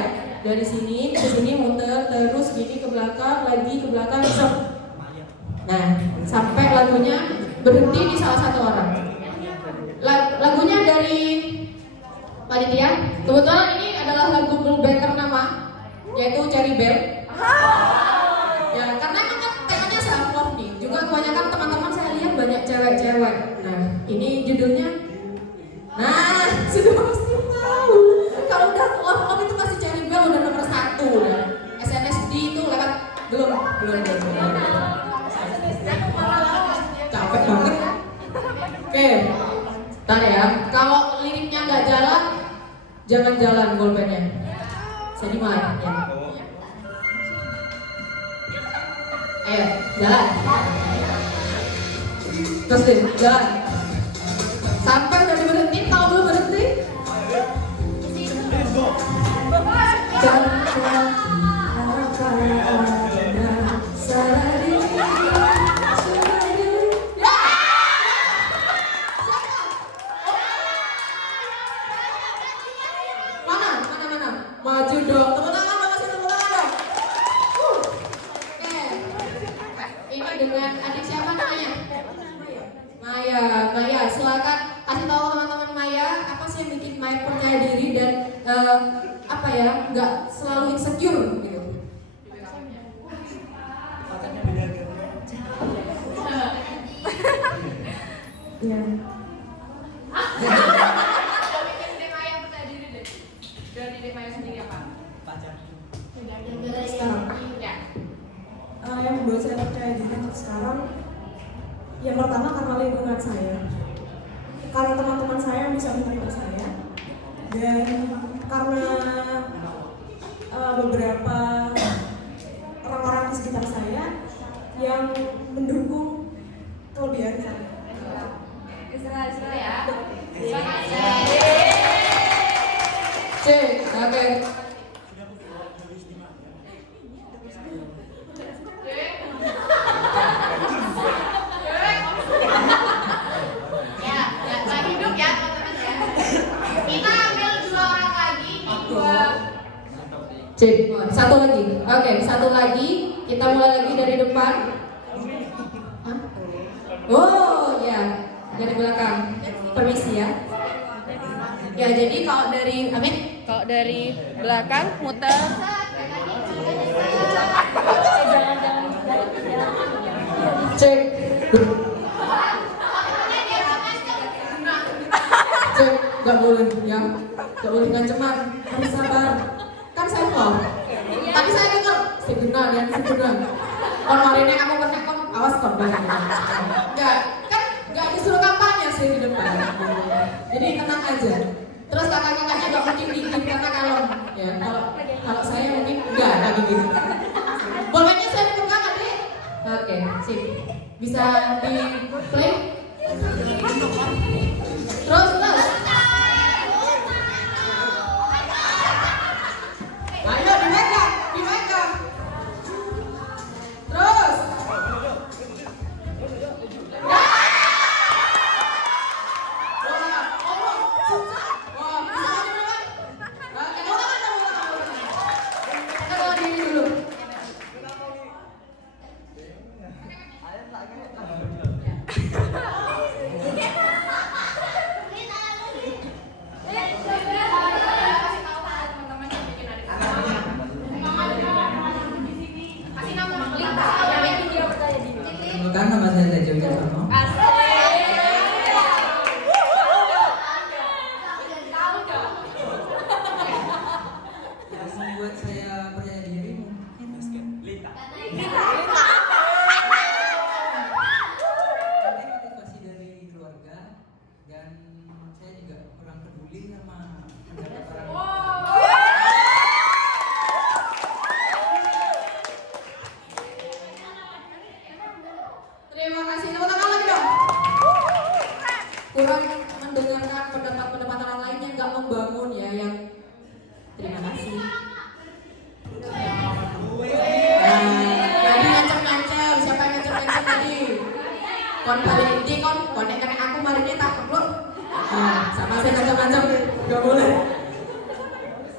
Dari sini ke sini muter terus gini ke belakang, lagi ke belakang, stop. Nah, sampai lagunya berhenti di salah satu orang. Lagunya dari panitia. Kebetulan ini adalah lagu Blue ternama, yaitu Cherry Bell. Ya, karena emang kan temanya self love nih. Juga kebanyakan teman-teman saya lihat banyak cewek-cewek. Nah, ini judulnya. Nah, sudah pasti tahu. Kalau udah love itu pasti Cherry Bell udah nomor 1 udah. SNSD itu lewat belum. Capek banget. Oke, ntar ya. Kalau liriknya nggak jalan, jangan jalan golpennya. Saya dimulai ya. Ayo, jalan. Terus deh, jalan. Sampai udah berhenti, kalau belum berhenti. Jangan Mana? Maju dong, tepuk tangan dong, kasih tepuk tangan dong. Oke. Ini dengan adik siapa namanya? Maya, silakan kasih tahu teman-teman Maya apa sih yang bikin Maya percaya diri dan apa ya, nggak selalu insecure gitu. Ya. Dek Maya percaya diri deh. Dari Dek Maya sendiri apa? Sekarang Ya. yang membuat saya percaya diri untuk sekarang, yang pertama karena lingkungan saya, karena teman-teman saya yang bisa menerima saya, dan karena beberapa orang-orang di sekitar saya yang mendukung kelebihan saya. Istirahat ya. Terima kasih. C, oke. Ya, nggak hidup ya teman-teman ya. Kita ambil 2 orang lagi di 2. C, satu lagi. Oke, satu lagi. Kita mulai lagi dari depan. Hah? Oh, ya. Dari belakang. Permisi ya. Ya, jadi kalau dari Amin, kalau dari belakang muter. Cek. Cek, nggak boleh ya, nggak boleh nganceman, harus sabar. Kan saya mau. Tadi saya dengar, sebenar ya, sebenar. Kemarinnya kamu pernah kok, awas korban. Nggak, kan nggak disuruh kampanye sih di depan. Jadi tenang aja. Terus kakak-kakaknya nggak mungkin dingin karena ya kalau saya mungkin nggak lagi gitu. Bolanya saya dipegang adik. Oke, sip. Bisa di play. Terus. Ayo dimegang. Terus. Kan nama saya Tejo Wijaksono. Yang membuat saya percaya diri motivasi dari keluarga, dan saya juga kurang peduli sama pendapat orang. Terima kasih, tepuk tangan lagi dong. Kurang mendengarkan pendapat orang lain yang nggak membangun ya, yang terima kasih. Tadi ngancem-ngancem, siapa yang ngancem-ngancem tadi? Kon Valenti kon karena aku marinya tak keplok. Sama saya ngancem-ngancem, nggak boleh.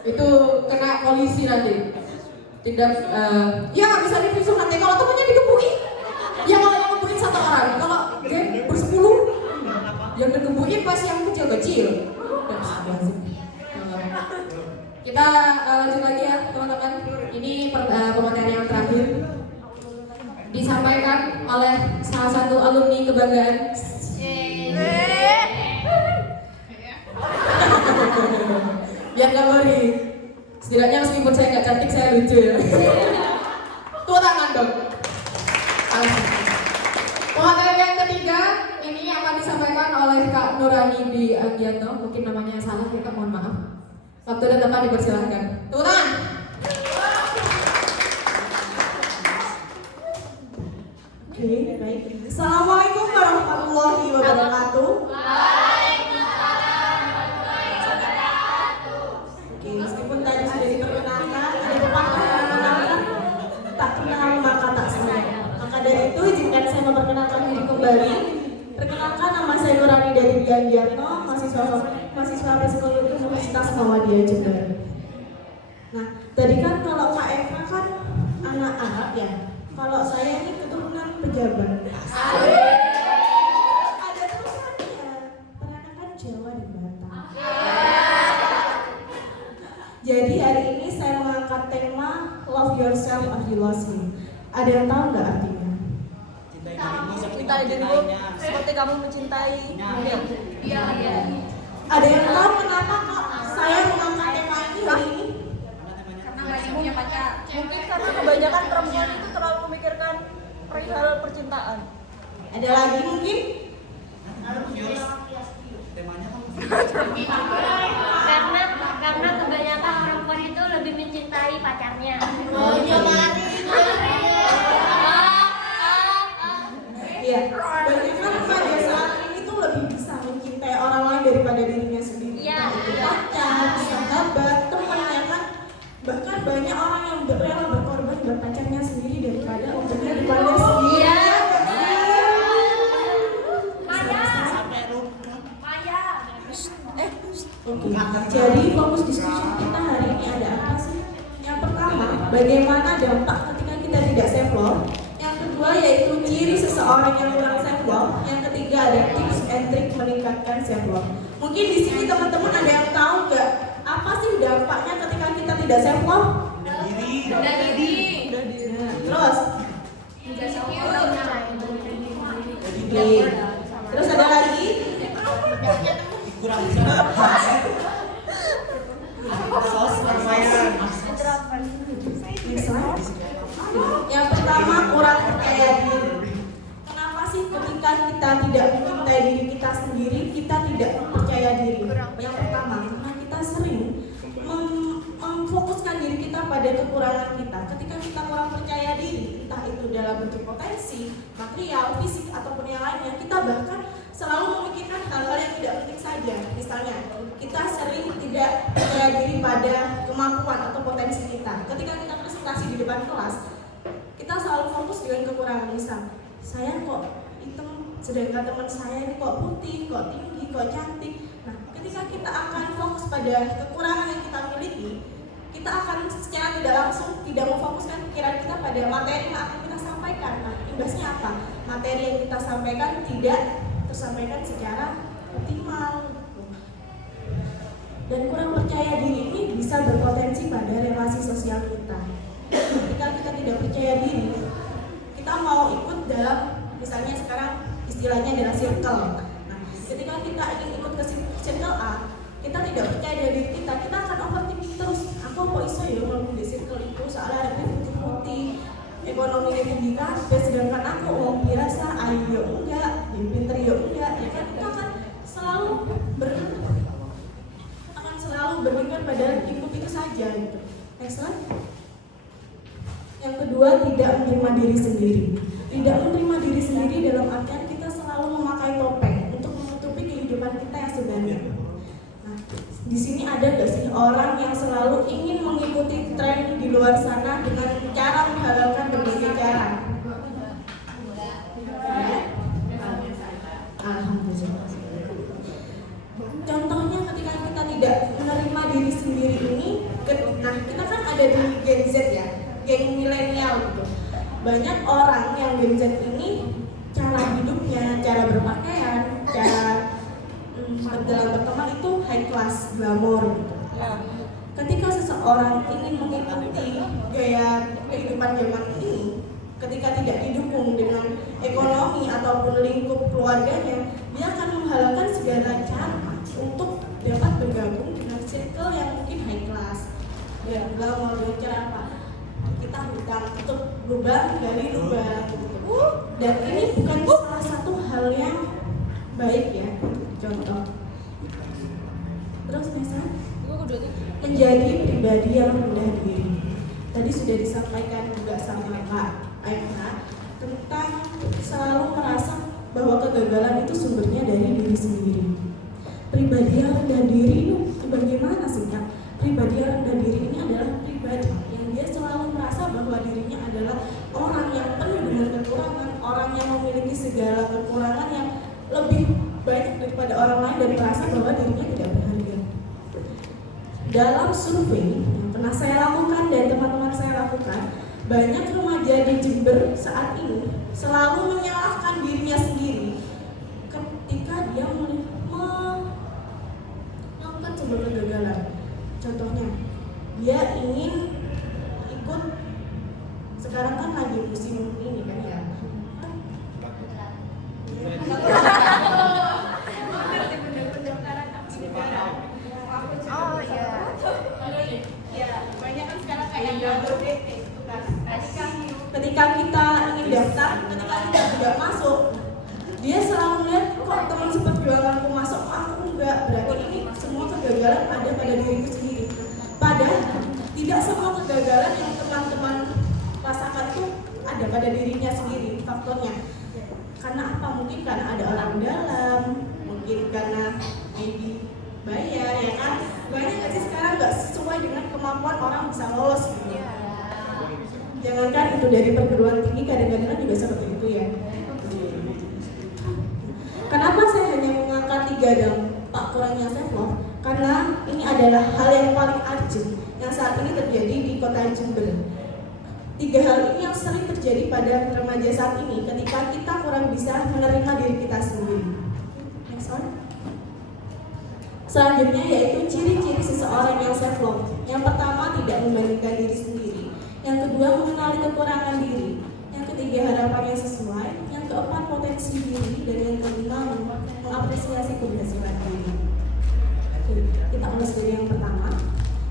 Itu kena polisi nanti. Tindak, ya bisa divisum nanti kalau temannya dikebuki. Ya kalau yang ngebukin 1 orang, kalau geng bersepuluh, yang dikebukin pasti yang kecil-kecil. Kita lanjut lagi ya teman-teman. Ini pemateri yang terakhir disampaikan oleh salah satu alumni kebanggaan. Biar gak worry. Setidaknya meskipun saya nggak cantik, saya lucu ya. Tepuk tangan dong. Pemateri yang ketiga ini akan disampaikan oleh Kak Nurani di Anggianto. Mungkin namanya salah ya Kak, mohon maaf. Waktu dan tempat dipersilahkan. Tepuk tangan. Oke, baik. Assalamualaikum warahmatullahi wabarakatuh. Oke, meskipun tadi sudah diperkenalkan, ada pepatah yang mengatakan tak kenal maka tak sayang. Maka dari itu izinkan saya memperkenalkan diri kembali. Perkenalkan, nama saya Nurani dari Anggianto, mahasiswa psikologi Universitas Muhammadiyah Jember. Nah, tadi kan kalau Kak Eva kan anak Arab ya. Kalau saya ini keturunan pejabat. Ada terusannya, peranakan Jawa di Batam. Jadi Ada yang tahu nggak artinya? Cintai dirimu seperti kamu mencintai dunia. Iya. Ada yang tahu kenapa kok saya mengangkat tema ini hari ini? Karena banyak punya pacar. Mungkin karena kebanyakan perempuan itu terlalu memikirkan perihal percintaan. Ada lagi mungkin? Karena kebanyakan perempuan itu lebih mencintai pacarnya. Iya. Bagaimana pada saat ini tuh lebih bisa mencintai orang lain daripada dirinya sendiri? Iya. Itu pacar, sahabat, teman ya kan? Bahkan banyak orang yang rela berkorban buat pacarnya sendiri daripada untuk dirinya sendiri. Iya. Oke, jadi fokus diskusi kita hari ini ada apa sih? Yang pertama, bagaimana dampak ketika kita tidak self love. Yang kedua yaitu ciri seseorang yang kurang self love. Yang ketiga ada tips and trick meningkatkan self love. Mungkin di sini teman-teman ada yang tahu nggak apa sih dampaknya ketika kita tidak self love? Terus? Oke. Terus ada lagi? Yang pertama kurang percaya diri. Kenapa sih ketika kita tidak mencintai diri kita sendiri, kita tidak percaya diri? Yang pertama, karena kita sering memfokuskan diri kita pada kekurangan kita. Ketika kita kurang percaya diri, entah itu dalam bentuk potensi, material, fisik ataupun yang lainnya, kita bahkan selalu memikirkan hal-hal yang tidak penting saja. Misalnya, kita sering tidak percaya diri pada kemampuan atau potensi kita. Ketika kita presentasi di depan kelas, kita selalu fokus dengan kekurangan. Misal, saya kok hitam, sedangkan teman saya ini kok putih, kok tinggi, kok cantik. Nah, ketika kita akan fokus pada kekurangan yang kita miliki, kita akan secara tidak langsung tidak memfokuskan pikiran kita pada materi yang akan kita sampaikan. Nah, imbasnya apa? Materi yang kita sampaikan tidak tersampaikan secara optimal. Dan kurang percaya diri ini bisa berpotensi pada relasi sosial kita. Ketika kita tidak percaya diri, kita mau ikut dalam, misalnya sekarang istilahnya adalah circle. Nah, ketika kita ingin ikut ke circle A, kita tidak percaya diri kita akan overthinking terus. Aku kok iso ya mau di circle itu, soalnya ada putih-putih, ekonominya tinggi kabeh, sedangkan aku orang biasa, ayo enggak, pinter yo enggak, ya kan kita akan selalu berpikir pada lingkup itu saja gitu. Next slide. Yang kedua, tidak menerima diri sendiri. Tidak menerima diri sendiri dalam artian kita selalu memakai topeng untuk menutupi kehidupan kita yang sebenarnya. Nah, di sini ada nggak sih orang yang selalu ingin mengikuti tren di luar sana dengan cara menghalalkan berbagai cara? Alhamdulillah. Contohnya ketika kita tidak menerima diri sendiri ini, nah kita kan ada di Gen Z ya, geng milenial gitu. Banyak orang yang Gen Z ini cara hidupnya, cara berpakaian, cara dalam berteman itu high class, glamor gitu. Ketika seseorang ingin mengikuti gaya kehidupan zaman ini, ketika tidak didukung dengan ekonomi ataupun lingkup keluarganya, dia akan menghalalkan segala cara untuk dapat bergabung dengan circle yang mungkin high class. Ya, glamor dengan cara apa? Kita hutang, tutup lubang, gali lubang gitu. Dan ini bukan salah satu hal yang baik ya, contoh. Terus misalnya menjadi pribadi yang rendah diri. Tadi sudah disampaikan juga sama Kak Aina tentang selalu merasa bahwa kegagalan itu sumbernya dari diri sendiri. Pribadi yang rendah diri itu bagaimana sih Kak? Pribadi yang rendah diri ini adalah pribadi yang dia selalu merasa bahwa dirinya adalah orang yang penuh dengan kekurangan, orang yang memiliki segala kekurangan yang lebih banyak daripada orang lain dan merasa bahwa dirinya tidak berharga. Dalam survei yang pernah saya lakukan dan teman-teman saya lakukan, banyak remaja di Jember saat ini selalu menyalahkan dirinya sendiri ketika dia melakukan sebuah kegagalan. Contohnya, dia ingin ikut, sekarang kan lagi musim masuk, dia selalu melihat kok teman seperjuanganku masuk, aku enggak. Berarti ini semua kegagalan ada pada diriku sendiri. Padahal tidak semua kegagalan yang teman-teman rasakan itu ada pada dirinya sendiri faktornya. Karena apa? Mungkin karena ada orang dalam, mungkin karena maybe bayar, ya kan? Banyak nggak sih sekarang nggak sesuai dengan kemampuan orang bisa lolos gitu. Jangankan itu dari perguruan tinggi, kadang-kadang juga seperti itu ya. Kenapa saya hanya mengangkat 3 dampak kurangnya self love? Karena ini adalah hal yang paling urgent yang saat ini terjadi di kota Jember. 3 hal ini yang sering terjadi pada remaja saat ini ketika kita kurang bisa menerima diri kita sendiri. Next one. Selanjutnya yaitu ciri-ciri seseorang yang self love. Yang pertama, tidak membandingkan diri sendiri. Yang kedua, mengenali kekurangan diri. Yang ketiga, harapan yang sesuai. Yang keempat, potensi diri. Dan yang kelima, mengapresiasi keberhasilan diri. Oke, kita ulas dari yang pertama.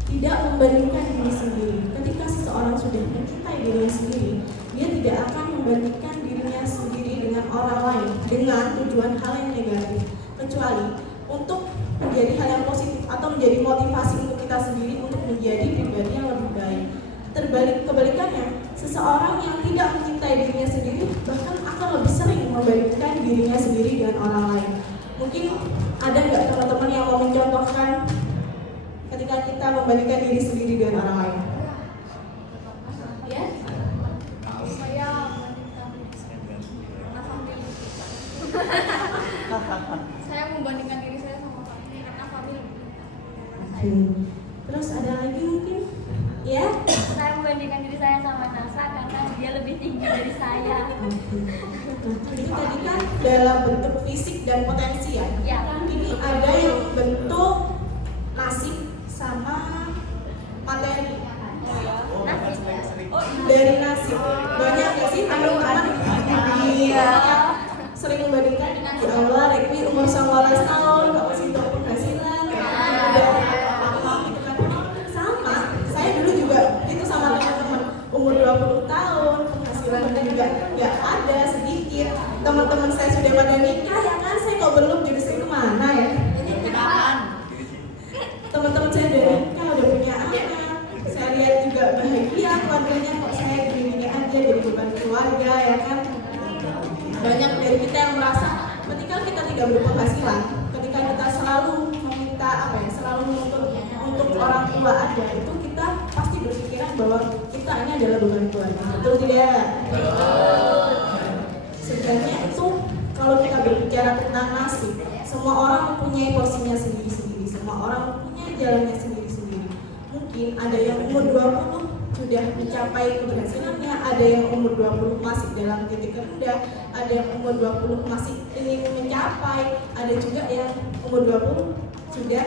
Tidak membandingkan diri sendiri. Ketika seseorang sudah mencintai dirinya sendiri, dia tidak akan membandingkan dirinya sendiri dengan orang lain dengan tujuan hal yang negatif, kecuali untuk menjadi hal yang positif atau menjadi motivasi untuk kita sendiri untuk menjadi pribadi yang lebih baik. Kebalikannya, seseorang yang tidak mencintai dirinya sendiri bahkan akan lebih sering membandingkan dirinya sendiri dengan orang lain. Mungkin ada nggak teman-teman yang mau mencontohkan ketika kita membandingkan diri sendiri dengan orang lain? Ya? Saya membandingkan family. Saya membandingkan diri saya sama family karena family. Terus ada lagi mungkin? Ya? Saya membandingkan diri saya sama Nasa karena dia lebih tinggi dari saya. Ini tadi kan dalam bentuk fisik dan potensi ya? Ya. Ini ada yang bentuk nasib sama materi. Dari nasib. Banyak nggak sih teman-teman? Iya. Sering membandingkan, ya Allah, Rekwi umur 19 tahun, apa sih untuk penghasilan? Sama, saya dulu juga itu sama teman-teman. Umur 20 tahun, penghasilan juga nggak ada, sedikit. Teman-teman saya sudah pada nikah, ya kan? Saya kok belum, jadi saya kemana ya? Teman-teman saya udah nikah, udah punya anak. Saya lihat juga bahagia keluarganya, kok saya gini-gini aja jadi beban keluarga, ya kan? Banyak dari kita yang merasa ketika kita tidak berpenghasilan, ketika kita selalu meminta selalu menuntut untuk orang tua aja, itu kita pasti berpikiran bahwa kita ini adalah beban keluarga. Betul tidak? Sebenarnya itu kalau kita berbicara tentang nasib, semua orang mempunyai porsinya sendiri-sendiri, semua orang mempunyai jalannya sendiri-sendiri. Mungkin ada yang umur 20 sudah mencapai keberhasilannya, ada yang umur 20 masih dalam titik rendah, ada yang umur 20 masih ingin mencapai, ada juga yang umur 20 sudah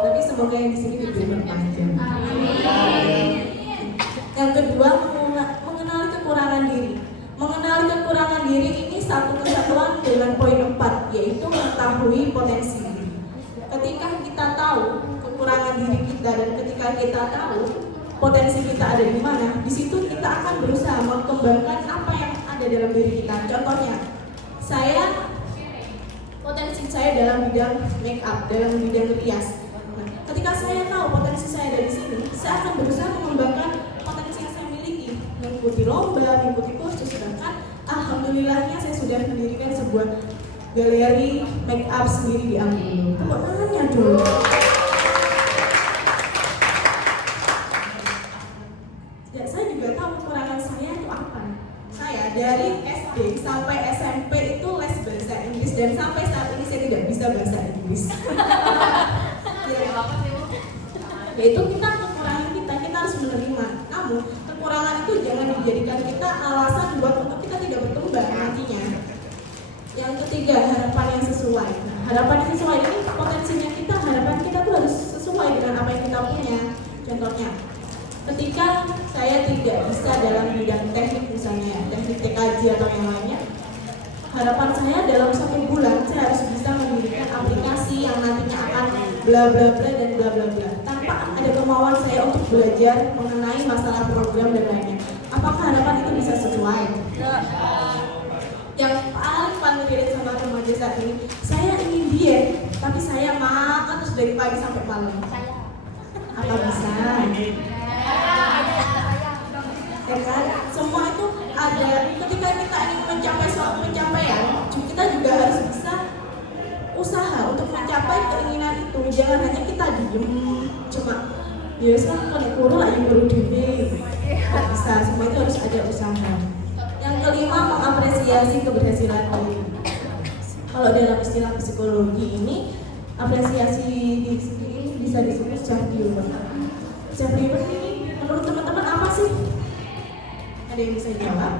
tapi semoga yang di sini diberi berpanjang. Yang kedua, mengenali kekurangan diri. Mengenali kekurangan diri ini satu kesatuan dengan poin 4, yaitu mengetahui potensi diri. Ketika kita tahu kekurangan diri kita dan ketika kita tahu potensi kita ada di mana, di situ kita akan berusaha mengembangkan apa yang ada dalam diri kita. Contohnya, potensi saya dalam bidang make up, dalam bidang rias. Nah, ketika saya tahu potensi saya dari sini, saya akan berusaha mengembangkan potensi yang saya miliki, mengikuti lomba, mengikuti kursus. Sedangkan alhamdulillahnya saya sudah mendirikan sebuah galeri make up sendiri di Ambulu. Tepuk tangannya dulu. Dan saya juga tahu kekurangan saya itu apa. Saya dari SD sampai SMP itu les bahasa Inggris dan sampai saat ini saya tidak bisa bahasa Inggris. Yaitu kita kekurangan kita harus menerima. Namun kekurangan itu jangan dijadikan kita alasan buat untuk kita tidak berkembang nantinya. Yang ketiga, harapan yang sesuai. Nah, harapan yang sesuai ini potensinya kita, harapan kita tuh harus sesuai dengan apa yang kita punya. Contohnya, ketika saya tidak bisa dalam bidang teknik misalnya, teknik TKJ atau yang lainnya, harapan saya dalam 1 bulan saya harus bisa mendirikan aplikasi yang nantinya akan bla bla bla dan bla bla bla, tanpa ada kemauan saya untuk belajar mengenai masalah program dan lainnya. Apa apakah harapan itu bisa sesuai? Yang paling relate sama remaja saat ini, saya ingin diet, tapi saya makan terus dari pagi sampai malam. Apa bisa? Ya kan? Semua itu ada. Ketika kita ingin mencapai suatu pencapaian, kita juga harus bisa usaha untuk mencapai keinginan itu. Jangan hanya kita diem, cuma biasa kalau kurang lagi baru diri. Tidak bisa. Semua itu harus ada usaha. Yang kelima, mengapresiasi keberhasilan diri. Kalau dalam istilah psikologi ini, apresiasi diri sendiri bisa disebut self reward. Self reward ini menurut teman-teman apa sih? Ada yang bisa jawab?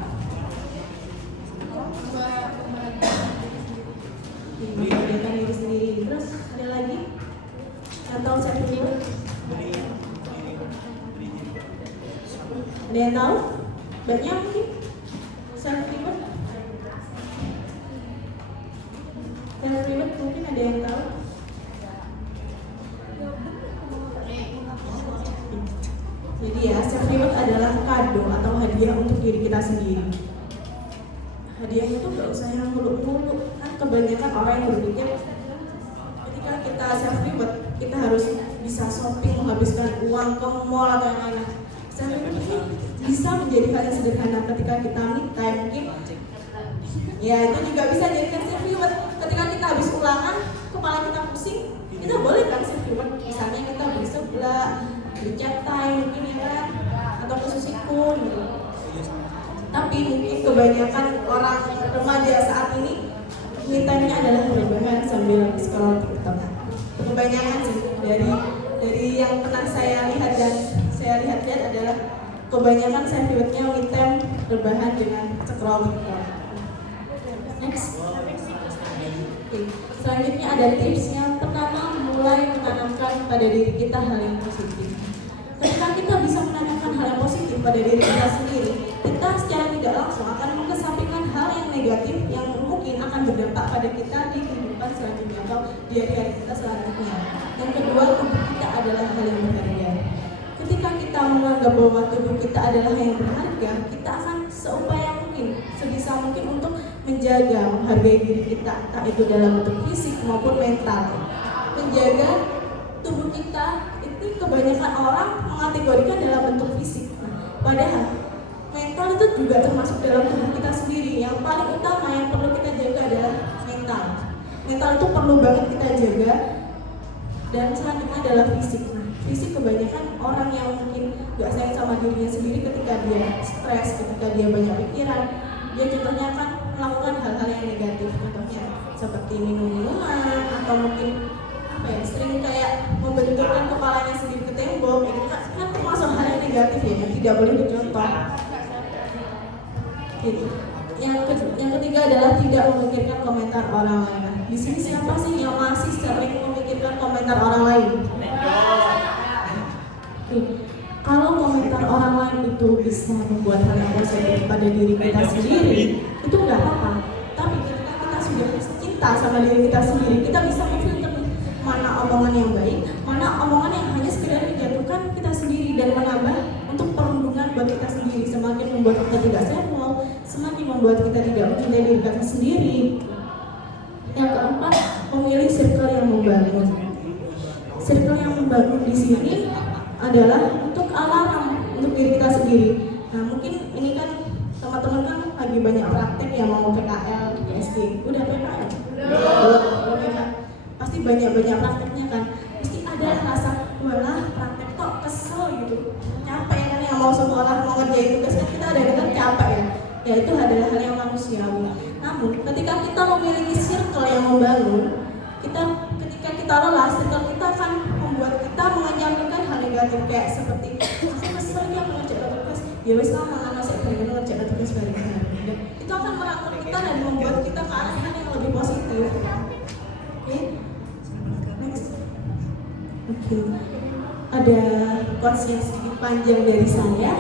Membahagiakan diri sendiri. Terus ada lagi? Atau self reward? Ada yang tahu? Banyak mungkin? Self reward? Self reward mungkin ada yang tahu? Jadi ya, self reward adalah kado atau hadiah untuk diri kita sendiri. Hadiahnya itu gak usah yang muluk-muluk. Kan kebanyakan orang yang berpikir ketika kita self reward, kita harus bisa shopping, menghabiskan uang ke mall atau yang lain. Self reward ini bisa menjadi hal yang sederhana ketika kita me time mungkin. Ya itu juga bisa jadikan self reward. Ketika kita habis ulangan, kepala kita pusing, kita boleh kan self reward. Misalnya kita beli sebelah, beli chat time mungkin ya kan, atau ke susikun gitu. Tapi mungkin kebanyakan orang remaja saat ini me time-nya adalah rebahan sambil scroll TikTok. Kebanyakan sih dari yang pernah saya lihat dan saya lihat-lihat adalah kebanyakan self reward-nya me time rebahan dengan scroll TikTok. Next. Oke. Selanjutnya ada tips yang pertama, mulai menanamkan pada diri kita hal yang positif. Ketika kita bisa menanamkan hal yang positif pada diri kita sendiri, kita secara tidak langsung akan mengesampingkan hal yang negatif yang mungkin akan berdampak pada kita di kehidupan selanjutnya atau di hari-hari kita selanjutnya. Yang kedua, tubuh kita adalah hal yang berharga. Ketika kita menganggap bahwa tubuh kita adalah hal yang berharga, kita akan seupaya mungkin, sebisa mungkin untuk menjaga, menghargai diri kita, entah itu dalam bentuk fisik maupun mental. Menjaga tubuh kita itu kebanyakan orang mengategorikan dalam bentuk fisik. Padahal mental itu juga termasuk dalam tubuh kita sendiri. Yang paling utama yang perlu kita jaga adalah mental. Mental itu perlu banget kita jaga. Dan selanjutnya adalah fisik. Nah, fisik kebanyakan orang yang mungkin gak sayang sama dirinya sendiri ketika dia stres, ketika dia banyak pikiran, dia contohnya akan melakukan hal-hal yang negatif. Contohnya seperti minum minuman atau mungkin sering kayak membenturkan kepalanya sendiri ke tembok. Itu kan termasuk hal yang negatif ya, yang tidak boleh dicontoh. Yang ketiga adalah tidak memikirkan komentar orang lain. Di sini siapa sih yang masih sering memikirkan komentar orang lain? Kalau komentar orang lain itu bisa membuat hal yang positif pada diri kita sendiri, itu nggak apa-apa. Tapi ketika kita sudah cinta sama diri kita sendiri, kita bisa memfilter mana omongan yang baik, mana omongan yang hanya sekedar menjatuhkan kita sendiri dan menambah untuk perundungan buat kita sendiri. Semakin membuat kita tidak self-love, semakin membuat kita tidak mencintai diri kita sendiri. Yang keempat, memilih circle yang membangun. Circle yang membangun di sini adalah untuk alarm untuk diri kita sendiri. Nah mungkin ini kan teman-teman kan lagi banyak praktek ya, mau PKL, PSD. Udah PKL? Belum ya. Pasti banyak prakteknya kan. Pasti ada rasa walah praktek kok kesel gitu, capek kan yang mau sekolah mau ngerjain tugas kan kita ada capek ya. Ya itu adalah hal yang manusiawi. Namun ketika kita memiliki circle yang membangun, ketika kita lelah, circle kita akan membuat kita mengenyampingkan hal negatif kayak seperti aku kesel ya mengerjakan tugas, ya wes lah mana saya pengen mengerjakan tugas bareng-bareng. Itu akan merangkul kita dan membuat kita ke arah yang lebih positif. Oke. Next. Oke. Ada quotes yang sedikit panjang dari saya.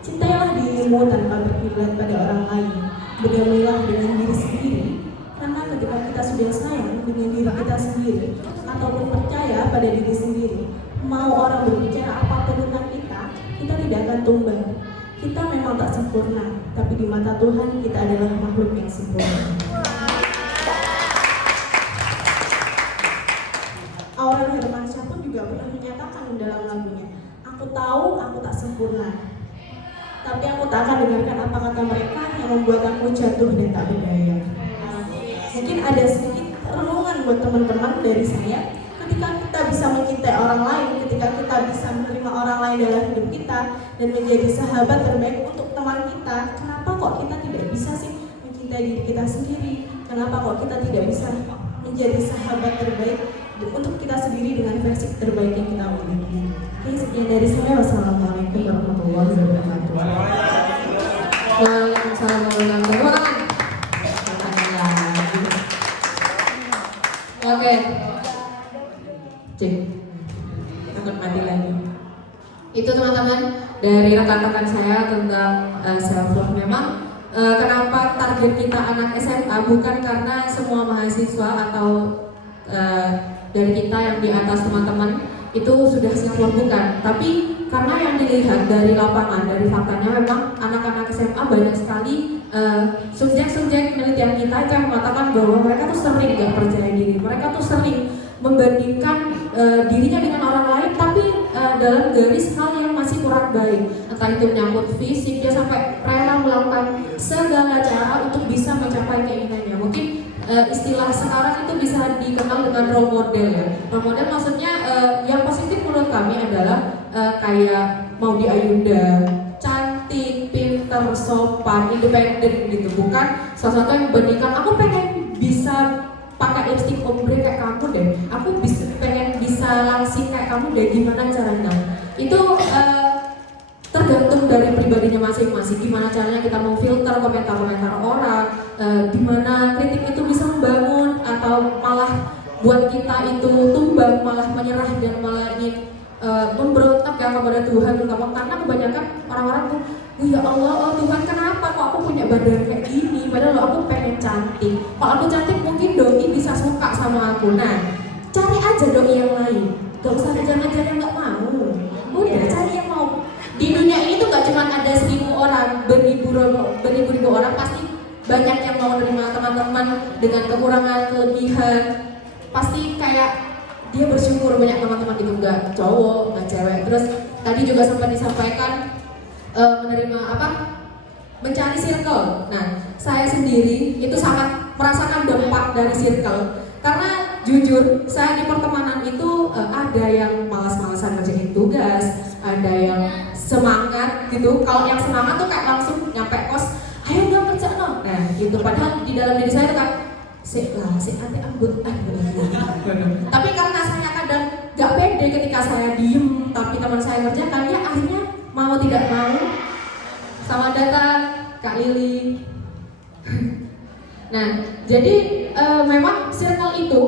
Cintailah dirimu tanpa berkiblat pada orang lain. Berdamailah dengan diri sendiri. Karena ketika kita sudah sayang dengan diri kita sendiri ataupun percaya pada diri sendiri, mau orang berbicara apapun tentang kita tidak akan tumbang. Kita memang tak sempurna, tapi di mata Tuhan kita adalah makhluk yang sempurna. Aurel Hermansyah pun juga pernah menyatakan dalam lagunya, aku tahu aku tak sempurna, tapi aku tak akan dengarkan apa kata mereka yang membuat aku jatuh dan tak berdaya. Mungkin ada sedikit renungan buat teman-teman dari saya. Ketika kita bisa mencintai orang lain, ketika kita bisa menerima orang lain dalam hidup kita dan menjadi sahabat terbaik untuk teman kita, kenapa kok kita tidak bisa sih mencintai diri kita sendiri? Kenapa kok kita tidak bisa menjadi sahabat terbaik untuk kita sendiri dengan versi terbaik yang kita miliki? Oke, sekian dari saya. Wassalamualaikum warahmatullahi wabarakatuh. Waalaikumsalam warahmatullahi wabarakatuh. Oke. Cek. Takut mati lagi. Itu teman-teman dari rekan-rekan saya tentang self love. Memang kenapa target kita anak SMA bukan karena semua mahasiswa atau dari kita yang di atas teman-teman itu sudah self love, bukan, tapi karena yang dilihat dari lapangan, dari faktanya memang anak-anak SMA banyak sekali subjek-subjek penelitian kita yang mengatakan bahwa mereka tuh sering gak percaya diri, mereka tuh sering membandingkan dirinya dengan orang lain, tapi dalam garis hal yang masih kurang baik, entah itu menyangkut fisik, dia sampai rela melakukan segala cara untuk bisa mencapai keinginannya. Mungkin istilah sekarang itu bisa dikenal dengan role model ya. Role model maksudnya yang positif menurut kami adalah kayak Maudy Ayunda, cantik, pinter, sopan, independen gitu, bukan sesuatu yang membandingkan aku pengen bisa pakai lipstick ombre kayak kamu deh, aku pengen bisa langsing kayak kamu deh, gimana caranya? Itu tergantung dari pribadinya masing-masing, gimana caranya kita memfilter komentar-komentar orang, gimana kritik itu bisa membangun atau malah buat kita itu tumbang, malah menyerah dan malah ingin memberontak ya kepada Tuhan, terutama karena kebanyakan orang-orang tuh, oh ya Allah, oh Tuhan, kenapa kok aku punya badan kayak gini, padahal aku pengen cantik. Kalau aku cantik mungkin doi bisa suka sama aku. Nah, cari aja doi yang lain, gak usah ngejar-ngejar yang gak mau. Udah cari yang mau. Di dunia ini tuh gak cuma ada 1000 orang, beribu-ribu orang, pasti banyak yang mau menerima teman-teman dengan kekurangan, kelebihan. Pasti kayak dia bersyukur banyak teman-teman itu, nggak cowok, nggak cewek. Terus tadi juga sempat disampaikan menerima mencari circle. Nah, saya sendiri itu sangat merasakan dampak dari circle, karena jujur saya di pertemanan itu ada yang malas-malasan ngerjain tugas, ada yang semangat gitu. Kalau yang semangat tuh kayak langsung nyampe kos, ayo dong kerja no. Nah gitu, padahal di dalam diri saya tuh kan si ate ambut. Tapi karena saya kadang gak pede ketika saya diem tapi teman saya ngerjakan, ya akhirnya mau tidak mau. Selamat datang Kak Lili. Nah, jadi memang circle itu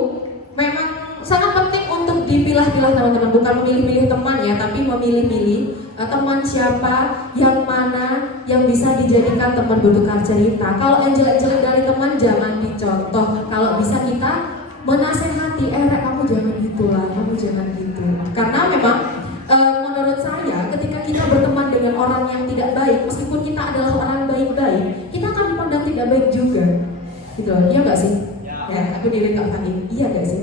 memang sangat penting untuk dipilah-pilah teman-teman, bukan memilih-milih teman ya, tapi memilih-milih teman siapa, yang mana yang bisa dijadikan teman bertukar cerita. Kalau yang jelek-jelek dari teman jangan dicontoh. Kalau bisa kita menasehati, kamu jangan gitulah, kamu jangan gitu. Karena memang menurut saya ketika kita berteman dengan orang yang tidak baik, meskipun kita adalah orang baik-baik, kita akan dipandang tidak baik juga. Gitu, iya nggak sih? Ya, aku diri Kak Fani, iya nggak sih?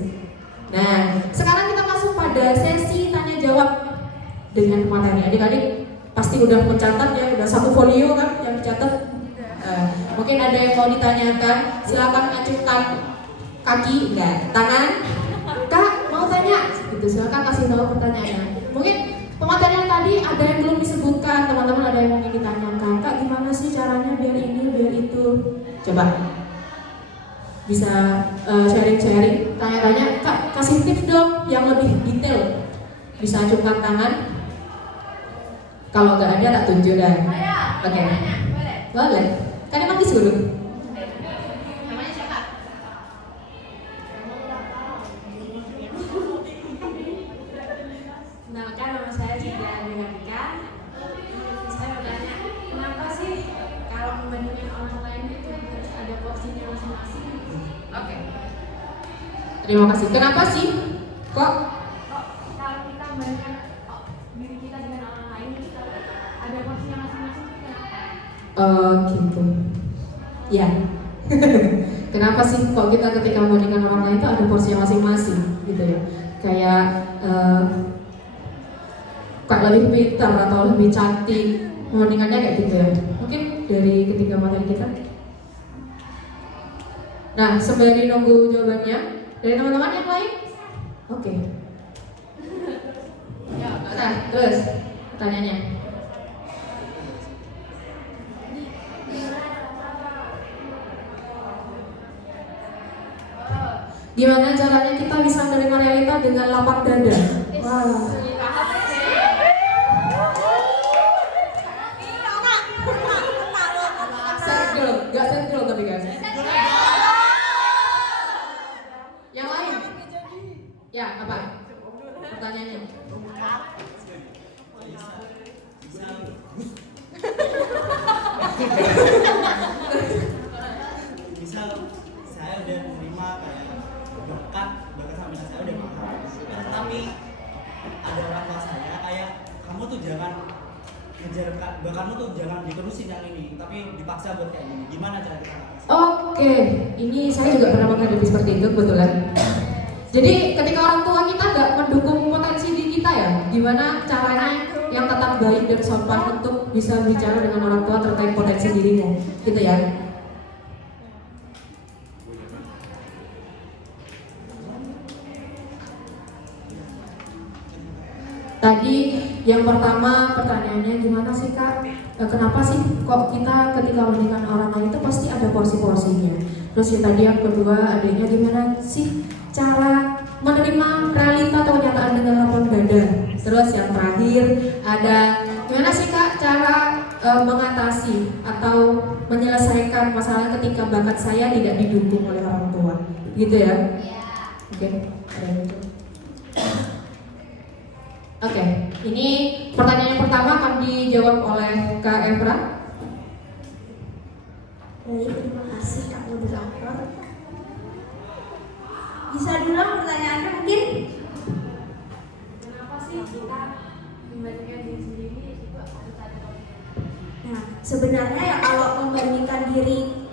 Nah, sekarang kita masuk pada sesi tanya jawab dengan materi. Adik-adik pasti udah mencatat ya, udah satu folio kan yang dicatat. Mungkin ada yang mau ditanyakan, silakan acungkan kaki, enggak, tangan. Kak, mau tanya? Gitu, silakan kasih tahu pertanyaannya. Mungkin pematerian tadi ada yang belum disebutkan, teman-teman ada yang ingin ditanyakan. Kak, gimana sih caranya biar ini, biar itu? Coba bisa sharing-sharing, tanya-tanya. Kak, kasih tips dong yang lebih detail. Bisa acungkan tangan. Kalau nggak ada tak tunjuk dah. Oke. Boleh. Kan emang disuruh. Namanya siapa? Kenalkan, nama saya Citra Dewanika. Saya bertanya, kenapa sih kalau membandingkan orang lain itu harus ada porsinya masing-masing? Oke. Terima kasih. Kenapa sih? Kok? Kalau kita membandingkan diri kita dengan orang lain, itu ada porsinya masing-masing. Gitu. Ya. Kenapa sih kok kita ketika membandingkan orang lain itu ada porsinya masing-masing gitu ya? Kayak lebih pintar atau lebih cantik, membandingkannya kayak gitu ya. Mungkin dari ketiga materi kita. Nah, sembari nunggu jawabannya dari teman-teman yang lain. Oke. Nah, terus pertanyaannya. Gimana caranya kita bisa menerima realita dengan lapang dada? Wow. Gak sentrol tapi guys. Yang lain? Ya, apa? Pertanyaannya. Misal saya udah menerima kayak bakat sama saya udah mahal, tapi ada orang tua saya kayak kamu tuh jangan ngejar bakatmu tuh jangan diterusin yang ini, tapi dipaksa buat kayak gini. Gimana cara kita atasi? Oke, ini saya juga pernah menghadapi seperti itu kebetulan. Jadi ketika orang tua kita nggak mendukung potensi diri kita ya, gimana caranya yang tetap baik dan sopan untuk bisa bicara dengan orang tua terkait potensi dirimu, gitu ya? Tadi yang pertama pertanyaannya gimana sih Kak? Kenapa sih kok kita ketika membandingkan orang lain itu pasti ada porsi-porsinya? Terus yang tadi yang kedua adanya gimana sih cara menerima realita atau kenyataan dengan lapang dada? Terus yang terakhir ada gimana sih Kak cara mengatasi atau menyelesaikan masalah ketika bakat saya tidak didukung oleh orang tua? Gitu ya? Oke, Oke, ini pertanyaan yang pertama akan dijawab oleh Kak Evra. Baik, terima kasih Kak Moderator. Bisa diulang pertanyaannya mungkin? Kenapa sih kita membandingkan diri sendiri itu harus ada? Nah, sebenarnya ya kalau membandingkan diri,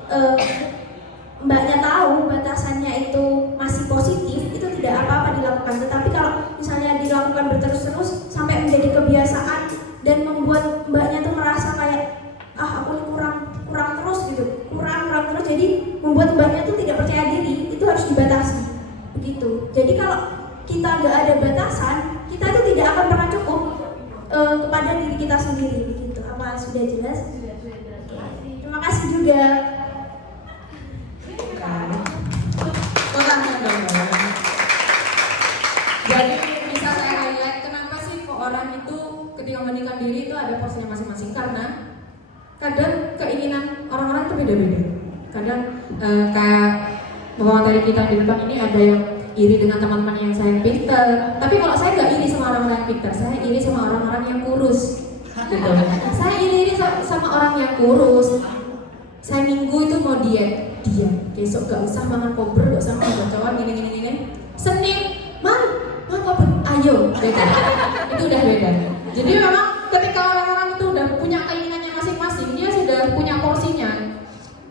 mbaknya tahu batasannya itu masih positif, itu tidak apa-apa dilakukan. Tetapi kalau misalnya dilakukan berterus-terus sampai menjadi kebiasaan dan membuat mbaknya tuh merasa kayak aku ini kurang terus gitu, kurang terus, jadi membuat mbaknya tuh tidak percaya diri, itu harus dibatasi begitu. Jadi kalau kita nggak ada batasan, kita itu tidak akan pernah cukup kepada diri kita sendiri begitu. Apa sudah jelas? Terima kasih juga. Jadi bisa saya highlight kenapa sih kok orang itu ketika membandingkan diri itu ada porsinya masing-masing, karena kadang keinginan orang-orang itu beda-beda. Kadang kayak bapak materi kita di depan ini ada yang iri dengan teman-teman yang saya pintar, tapi kalau saya nggak iri sama orang-orang yang pintar, saya iri sama orang-orang yang kurus gitu. Saya iri sama orang yang kurus. Saya minggu itu mau diet, besok gak usah makan kober, gak usah makan bacoan, gini. Senin, makan kober, ayo, beda. Itu udah beda. Jadi memang ketika orang-orang itu udah punya keinginannya masing-masing, dia sudah punya porsinya.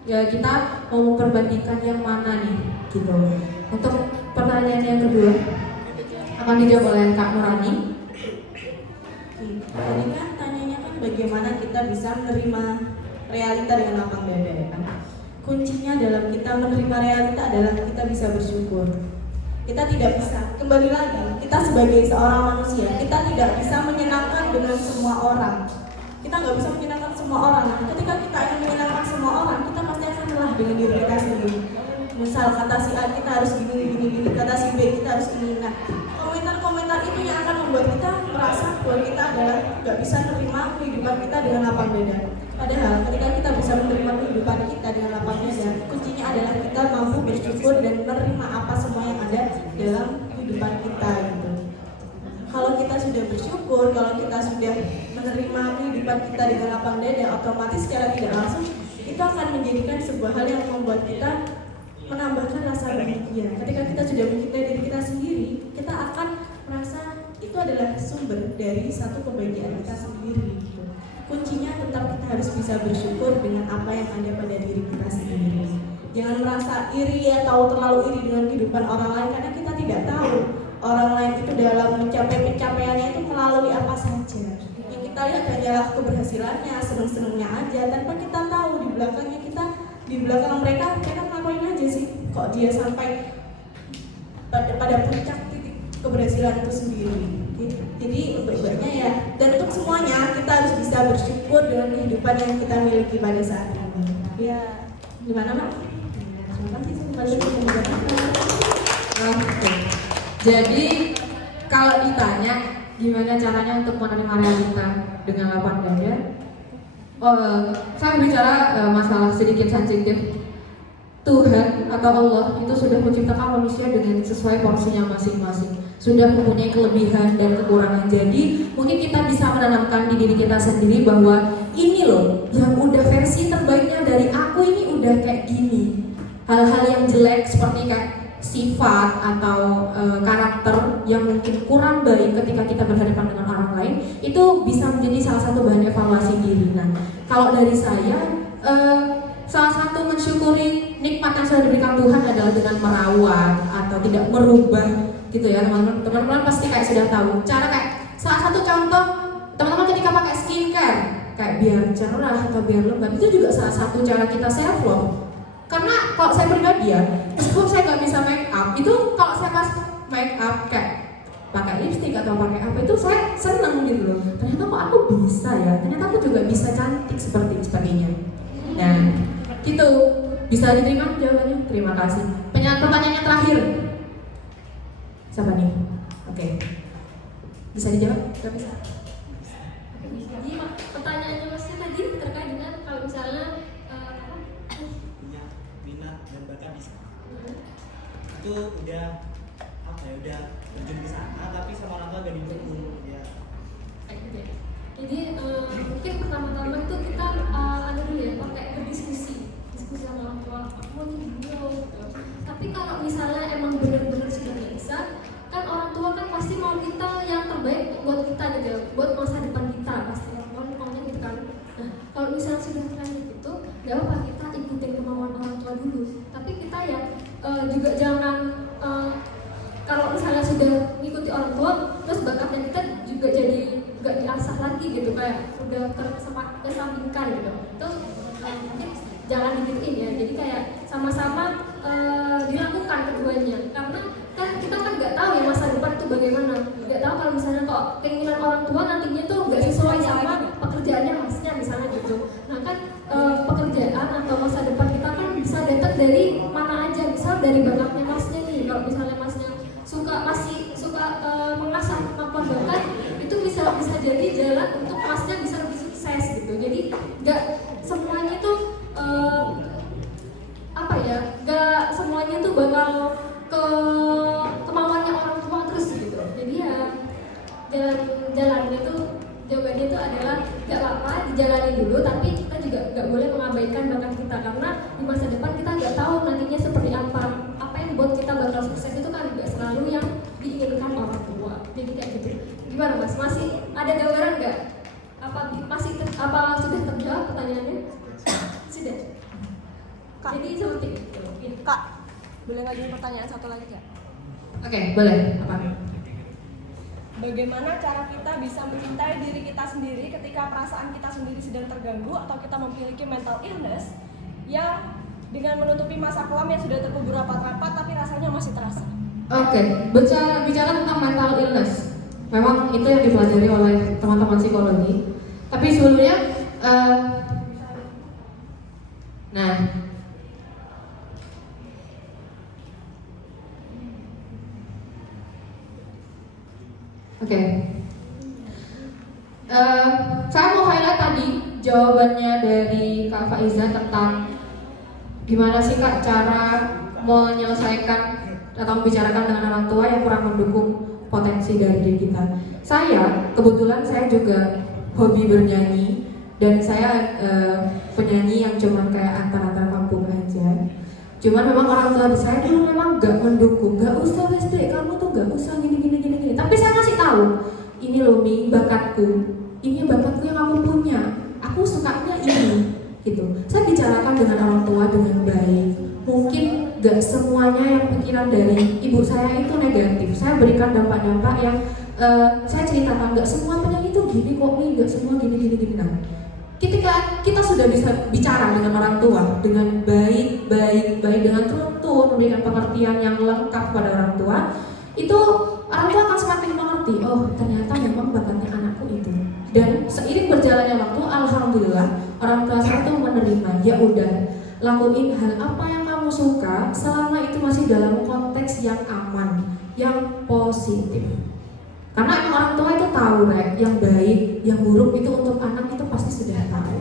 Ya kita mau memperbandingkan yang mana nih, gitu. Untuk pertanyaan yang kedua akan dijawab oleh Kak Nurani. Tadi kan tanyanya kan bagaimana kita bisa menerima realita dengan lapang dada ya kan. Kuncinya dalam kita menerima realita adalah kita bisa bersyukur. Kita tidak bisa, kembali lagi, kita sebagai seorang manusia, kita tidak bisa menyenangkan dengan semua orang. Kita nggak bisa menyenangkan semua orang. Ketika kita ingin menyenangkan semua orang, kita pasti akan lelah dengan diri kita sendiri. Misal kata si A kita harus gini, kata si B kita harus ini. Nah, komentar-komentar itu yang akan membuat kita merasa bahwa kita adalah nggak bisa menerima kehidupan kita dengan lapang dada. Padahal ketika kita bisa menerima kehidupan kita dengan lapang dada, kuncinya adalah kita mampu bersyukur dan menerima apa semua yang ada dalam kehidupan kita gitu. Kalau kita sudah bersyukur, kalau kita sudah menerima kehidupan kita dengan lapang dada, otomatis secara tidak langsung itu akan menjadikan sebuah hal yang membuat kita menambahkan rasa bahagia. Ketika kita sudah mencintai diri kita sendiri, kita akan merasa itu adalah sumber dari satu kebahagiaan kita sendiri gitu. Kuncinya tetap kita harus bisa bersyukur dengan apa yang ada pada diri kita sendiri. Jangan merasa iri atau terlalu iri dengan kehidupan orang lain, karena kita tidak tahu orang lain itu dalam mencapai pencapaiannya itu melalui apa saja. Yang kita lihat hanyalah keberhasilannya, seneng-senengnya aja, tanpa kita tahu di belakangnya di belakang mereka ngapain aja sih, kok dia sampai pada puncak titik keberhasilan itu sendiri. Jadi baik-baiknya ya, dan untuk semuanya kita harus bisa bersyukur dengan kehidupan yang kita miliki pada saat ini. Ya, gimana Mak? Terima kasih kembali ke Oke. Jadi kalau ditanya gimana caranya untuk menerima realita dengan lapang dada, saya bicara masalah sedikit sensitif. Tuhan atau Allah itu sudah menciptakan manusia dengan sesuai porsinya masing-masing, sudah mempunyai kelebihan dan kekurangan. Jadi mungkin kita bisa menanamkan di diri kita sendiri bahwa ini loh yang udah versi terbaiknya dari aku, ini udah kayak gini. Hal-hal yang jelek seperti kayak sifat atau karakter yang mungkin kurang baik ketika kita berhadapan dengan orang lain, itu bisa menjadi salah satu bahan evaluasi diri. Nah, kalau dari saya, salah satu mensyukuri nikmat yang sudah diberikan Tuhan adalah dengan merawat atau tidak merubah gitu ya teman-teman. Teman-teman pasti kayak sudah tahu cara, kayak salah satu contoh teman-teman ketika pakai skincare kayak biar cerah atau biar lembab, itu juga salah satu cara kita self love. Karena kalau saya pribadi ya, meskipun saya nggak bisa make up, itu kalau saya pas make up kayak pakai lipstick atau pakai apa, itu saya seneng gitu loh. Ternyata kok aku bisa ya, ternyata aku juga bisa cantik sepertinya. Nah, gitu. Bisa diterima jawabannya? Terima kasih. Pertanyaannya terakhir. Siapa nih? Oke. Bisa dijawab? Gak bisa? Jadi pertanyaannya Masnya tadi terkait dengan kalau misalnya punya minat dan bakat di sana. Itu udah udah terjun ke sana, tapi sama orang tua gak didukung ya. Jadi mungkin pertama-tama itu kita dulu ya, pakai berdiskusi sama orang tua, aku mau jadi guru gitu. Tapi kalau misalnya emang benar-benar sudah bisa, kan orang tua kan pasti mau kita yang terbaik buat kita gitu, buat masa depan kita pasti maunya gitu kan. Nah, kalau misalnya sudah terlanjur gitu, nggak apa kita ikutin kemauan orang tua dulu. Tapi kita ya juga jangan kalau misalnya sudah ngikuti orang tua, terus bakatnya kita juga jadi nggak diasah lagi gitu, kayak udah kesampingkan gitu. Itu mungkin jangan digituin ya. Jadi kayak sama-sama dilakukan keduanya, karena kan kita kan nggak tahu ya masa depan itu bagaimana. Nggak tahu kalau misalnya kok keinginan orang tua nantinya tuh nggak sesuai sama pekerjaannya Masnya misalnya gitu. Nah kan pekerjaan atau masa depan kita kan bisa datang dari mana aja, misal dari bakatnya Masnya nih. Kalau misalnya Masnya masih suka mengasah kemampuan bakat, itu bisa jadi jalan untuk Masnya bisa lebih sukses gitu. Jadi nggak semuanya tuh gak semuanya tuh bakal ke kemauannya orang tua terus gitu. Jadi ya jalannya tuh, jawabannya tuh adalah gak apa-apa dijalani dulu, tapi kita juga gak boleh mengabaikan bakat kita, karena di masa depan kita gak tahu nantinya seperti apa yang buat kita bakal sukses itu kan gak selalu yang diinginkan orang tua. Jadi kayak gitu. Gimana Mas? Masih ada gambaran gak? Apa sudah terjawab pertanyaannya? Sudah. Kak. Jadi seperti itu. Kak, boleh ngajuin pertanyaan satu lagi Kak? Oke, boleh. Apa? Bagaimana cara kita bisa mencintai diri kita sendiri ketika perasaan kita sendiri sedang terganggu atau kita memiliki mental illness yang dengan menutupi masa kelam yang sudah terkubur rapat-rapat tapi rasanya masih terasa? Oke, bicara tentang mental illness, memang itu yang dipelajari oleh teman-teman psikologi. Tapi sebelumnya, Oke. Saya mau highlight tadi jawabannya dari Kak Faiza tentang gimana sih Kak cara menyelesaikan atau membicarakan dengan orang tua yang kurang mendukung potensi dari diri kita. Kebetulan saya juga hobi bernyanyi, dan saya penyanyi yang cuman kayak antar-antar kampung aja. Cuman memang orang tua saya dulu memang gak mendukung, gak usah Dek, kamu tuh gak usah gini. Tapi saya masih tahu, ini loh Mi, bakatku, ini bakatku yang aku punya. aku sukanya ini gitu. Saya bicarakan dengan orang tua dengan baik. Mungkin gak semuanya yang pikiran dari ibu saya itu negatif. Saya berikan dampak-dampak yang saya ceritakan, gak semua penyanyi itu gini kok nih, gak semua gini. Nah, ketika kita sudah bisa bicara dengan orang tua dengan baik, dengan tuntun, memberikan pengertian yang lengkap pada orang tua, itu orang tua akan semakin mengerti, oh ternyata memang bakatnya anakku itu. Dan seiring berjalannya waktu, alhamdulillah orang tua saya itu menerima, ya udah lakuin hal apa yang kamu suka selama itu masih dalam konteks yang aman, yang positif. Karena orang tua itu tahu, Rek, yang baik, yang buruk itu untuk anak itu pasti sudah tahu.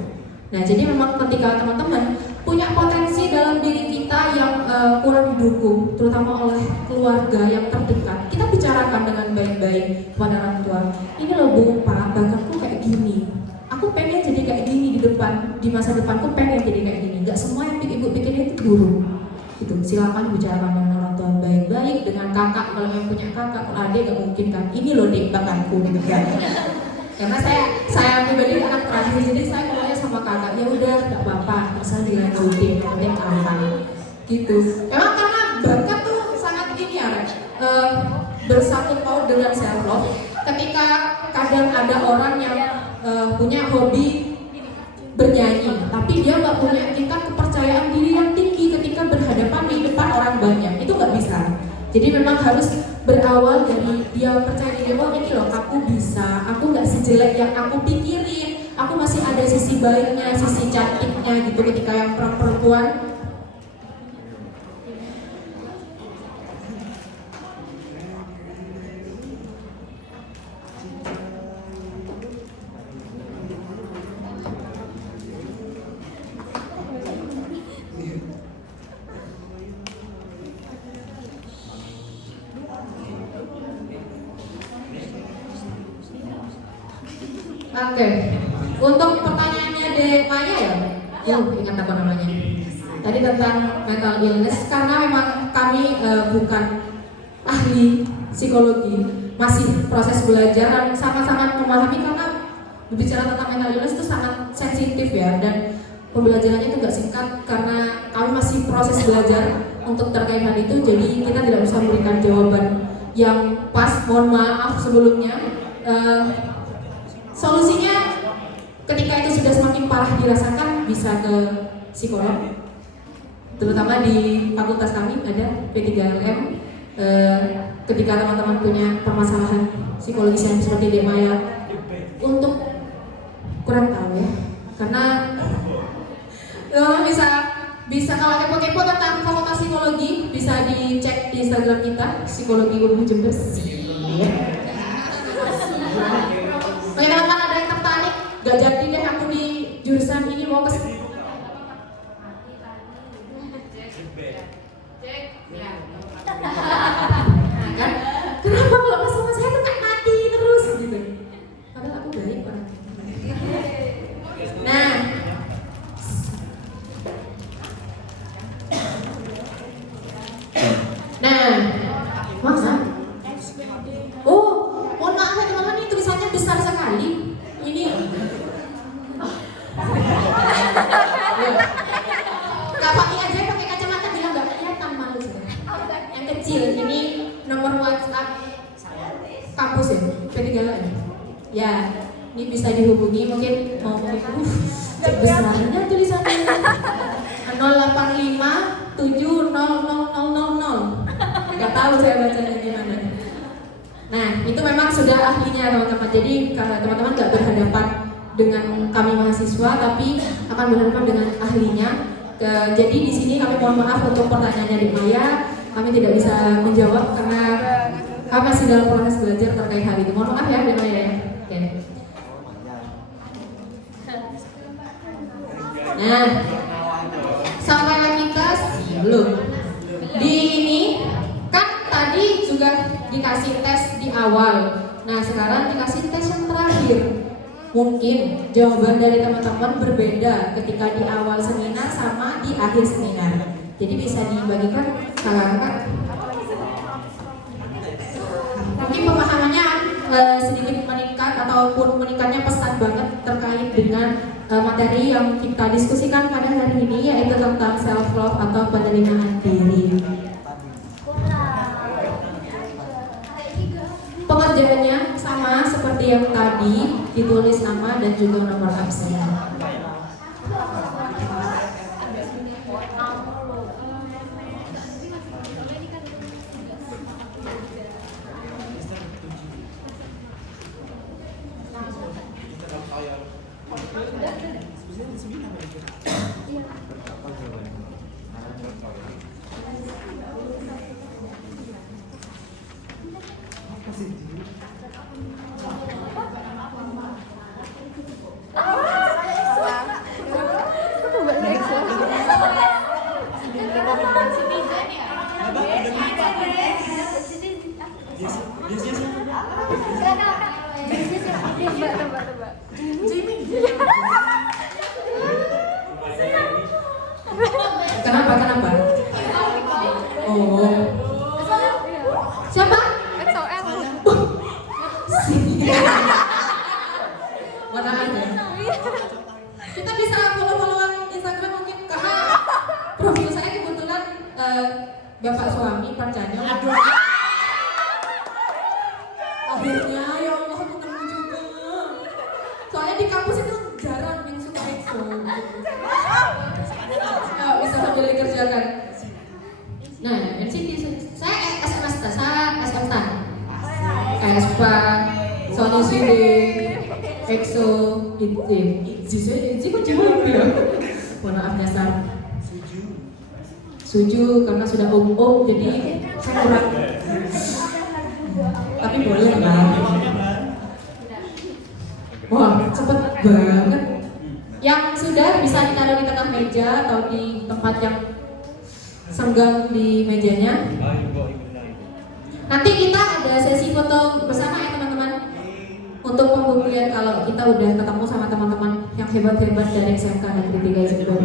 Nah, jadi memang ketika teman-teman punya potensi dalam diri kita yang kurang didukung, terutama oleh keluarga yang terdekat, kita bicarakan dengan baik-baik kepada orang tua. Ini loh Bu, Pak, bakatku kayak gini. Aku pengen jadi kayak gini di depan, di masa depanku pengen jadi kayak gini. Gak semua yang ibu pikirin itu buruk. Gitu. Silakan bicarakan dengan orang tua baik-baik, dengan kakak kalau yang punya kakak, kalau adik gak mungkin kan. Ini loh dek bakatku gitu kan. Karena saya pribadi anak terakhir, jadi saya ngomongnya sama kakak, ya udah gak apa-apa, asal dilanjutin, yang penting aman. Gitu. Emang karena bakat tuh sangat ini ya, bersangkut paut dengan self love. Ketika kadang ada orang yang punya hobi bernyanyi, tapi dia nggak punya tingkat kepercayaan diri yang tinggi ketika berhadapan di depan orang banyak, itu nggak bisa. Jadi memang harus berawal dari dia percaya diri, oh ini loh aku bisa, aku nggak sejelek yang aku pikirin, aku masih ada sisi baiknya, sisi cantiknya gitu. Ketika yang perempuan Oke, untuk pertanyaannya Dek Maya ya, ingat apa namanya? Tadi tentang mental illness, karena memang kami bukan ahli psikologi, masih proses belajar dan sama-sama memahami karena berbicara tentang mental illness itu sangat sensitif ya, dan pembelajarannya itu gak singkat karena kami masih proses belajar untuk terkait hal itu, jadi kita tidak bisa memberikan jawaban yang pas. Mohon maaf sebelumnya. Solusinya ketika itu sudah semakin parah dirasakan bisa ke psikolog, terutama di fakultas kami ada P3LM. Ketika teman-teman punya permasalahan psikologis yang seperti Dek Maya, untuk kurang tahu ya, karena bisa kalau kepo-kepo tentang fakultas psikologi bisa dicek di Instagram kita, Psikologi Unmu Jember. Bagi teman-teman ada yang tertarik, gak jadi deh aku di jurusan ini mau ke kan? Kenapa kalau pas sama saya tuh kayak mati terus gitu? Padahal aku baik orang. Nah, masa? Oh, mohon maaf ya teman-teman, ini tulisannya besar sekali. Ini Kak Faki aja pakai kacamata bilang nggak kelihatan, malu sih. Yang kecil, ini nomor WhatsApp kampus ya, P3LM. Ya, ini bisa dihubungi, mungkin mau cek besarnya tulisannya 085 70000. Nggak tahu saya bacanya gimana. Nah, itu memang sudah ahlinya teman-teman. Jadi kalau teman-teman nggak berhadapan dengan kami mahasiswa, tapi akan berhadapan dengan ahlinya. Jadi di sini kami mohon maaf untuk pertanyaannya Dek Maya, kami tidak bisa menjawab karena kami masih dalam proses belajar terkait hal itu. Mohon maaf ya Dek Maya. Oke. Nah, sampai lagi ke belum. Di ini kan tadi juga dikasih tes di awal. Nah, sekarang dikasih tes yang terakhir. Mungkin jawaban dari teman-teman berbeda ketika di awal seminar sama di akhir seminar. Jadi bisa dibagikan kakak-kakak. Mungkin pemahamannya sedikit meningkat ataupun meningkatnya pesat banget terkait dengan materi yang kita diskusikan pada hari ini, yaitu tentang self love atau penerimaan diri. Pengerjaannya sama seperti yang tadi, ditulis nama dan juga nomor absen. Kenapa? Oh. Siapa? Mana ada? Kita bisa follow-followan Instagram mungkin, karena profil saya kebetulan bapak suami pacarnya. Akhirnya ya Allah ketemu juga. Soalnya di kampus itu jarang yang suka EXO. Ya, bisa sambil dikerjakan. Nah, NCT saya SMS saya SM Stan. Aespa, Sony CD, EXO, ITZY kok jauh ya? Mohon maaf nyasar. Suju karena sudah jadi saya kurang. Tapi boleh kan? Wah, cepet banget. Yang sudah bisa ditaruh di tengah meja atau di tempat yang senggang di mejanya. Nanti kita ada sesi foto bersama ya teman-teman, untuk pembuktian kalau kita udah ketemu sama teman-teman yang hebat-hebat dari SMK Negeri 3 Jember.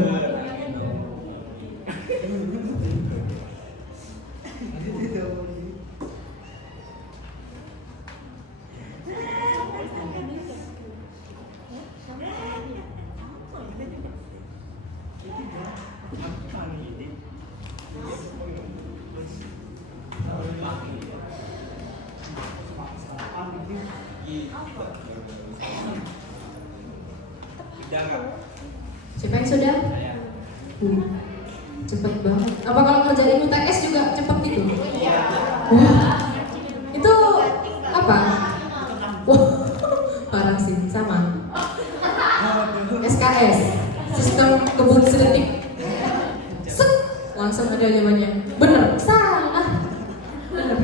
Siapa yang sudah? Cepet banget. Apa kalau kerjain UTS juga cepet gitu? Itu apa? Wah, parah sih, sama. SKS, sistem kebun sedetik. Set, langsung ada jawabannya. Bener, salah. Bener.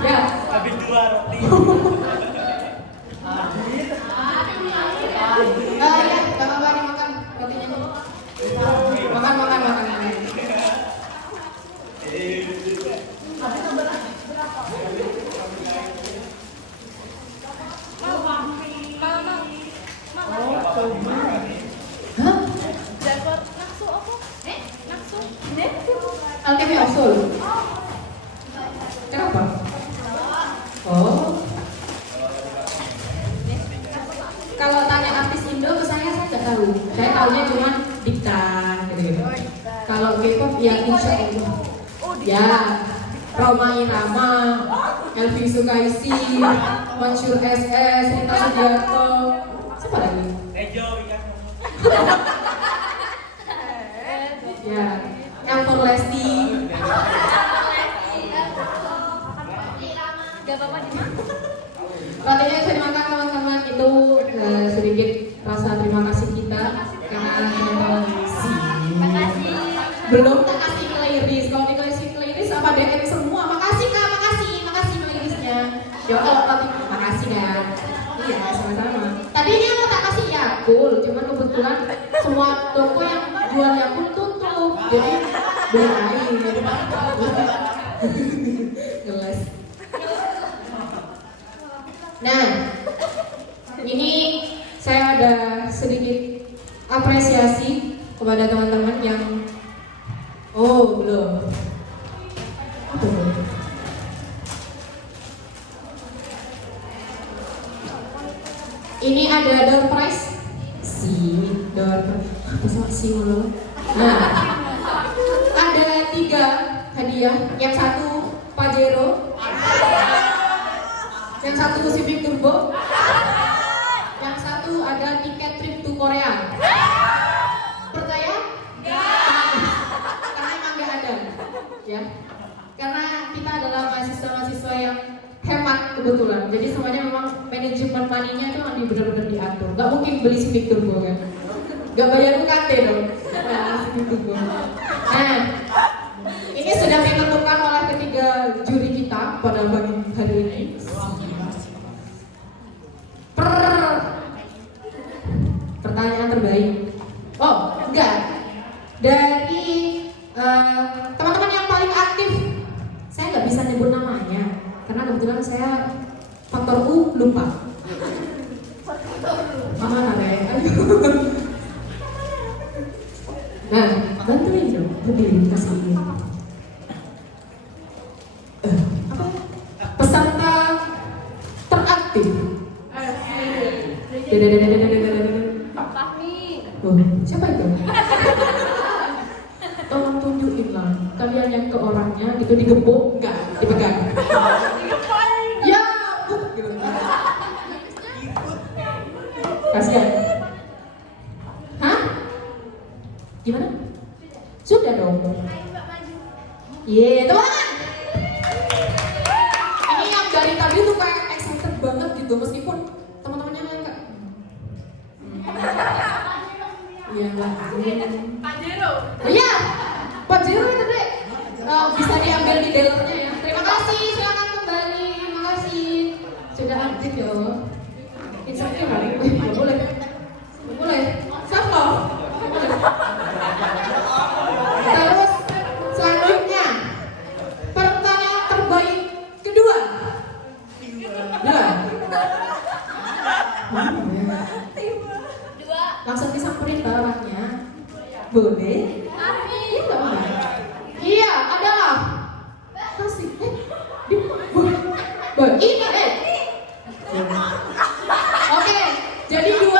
Ya, habis 2 roti. Ya, Bapak dimakan rotinya. Makan. Alkemi Osul. Kenapa? Oh. Kalau tanya artis Indo ke saya nggak tahu. Saya tahunya cuma Dikta gitu. Kalau K-pop ya Insya Allah. Ya, Roma Irama, Elvi Sukaisi, Mansur SS, Rita Sugiarto. Siapa lagi? Ya, yang for Lesti. Gak apa-apa Dima. Roti yang saya dimakan teman-teman itu sedikit rasa terima kasih kita karena belum tak kasih ke ladies. Kalau dikasih ke ladies apa DM semua makasih kak, makasih ladiesnya. Ya kalau roti makasih kan. Iya sama-sama. Tadinya mau tak kasih Yakult, cuman kebetulan semua toko yang jual Yakult tutup, jadi belain. Gelas. Nah, ini saya ada sedikit apresiasi kepada teman-teman yang belum. Ini ada door prize. Nah, ada 3 hadiah. Yang satu Pajero, yang satu Civic Turbo, yang satu ada tiket trip to Korea. Percaya? Karena emang gak ada, ya. Karena kita adalah mahasiswa-mahasiswa yang hemat kebetulan. Jadi semuanya memang manajemen money-nya itu memang benar-benar diatur. Gak mungkin beli Civic Turbo kan? Gak bayar UKT dong. Civic Turbo. Nah, ini sudah ditentukan oleh ketiga juri kita pada pagi hari ini. Pertanyaan terbaik. Oh, enggak. Dari teman-teman yang paling aktif, saya nggak bisa nyebut namanya karena kebetulan saya faktor U lupa. Mana Re? Nah, bantuin dong, berdiri kasih ini. Peserta teraktif. Oh, siapa itu? Tolong tunjukin lah. Kalian yang ke orangnya itu digembok, enggak dipegang. Ya, gitu. Kasihan. Hah? Gimana? Sudah dong. Iya, teman-teman. Ini yang dari tadi tuh kayak excited banget gitu, meskipun teman-temannya enggak. Iya lah. Pajero. Iya, Pajero itu deh. Bisa diambil di dealernya ya. Terima kasih, silakan kembali. Terima kasih. Sudah aktif ya Allah. Insya-Allah kali. Nggak boleh. Nggak boleh. Self love. Terus selanjutnya pertanyaan terbaik kedua. Langsung disamperin orangnya. Boleh? Iya nggak apa? Iya, adalah kasih. Ini Oke, jadi 2.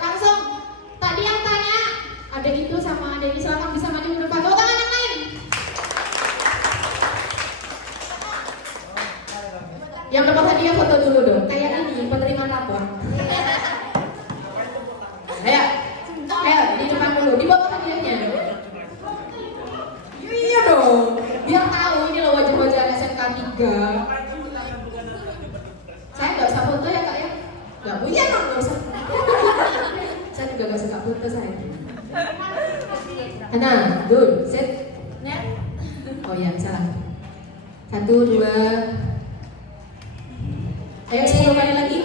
Langsung. Tadi yang tanya ada itu sama ada ini, silakan bisa maju ke depan. Tepuk tangan yang lain. Yang dapat hadiah foto dulu dong. Kayak ini penerimaan rapor. Ayo, di depan dulu. Di bawah hadiahnya. Iya dong. Biar tahu ini loh wajah-wajah SMK 3. Saya nggak usah foto ya kak ya. Nggak punya dong, nggak usah. Saya juga nggak suka foto saya. Nah, dulu, set. Oh ya, salah. 1, 2. Ayo 10 kali lagi.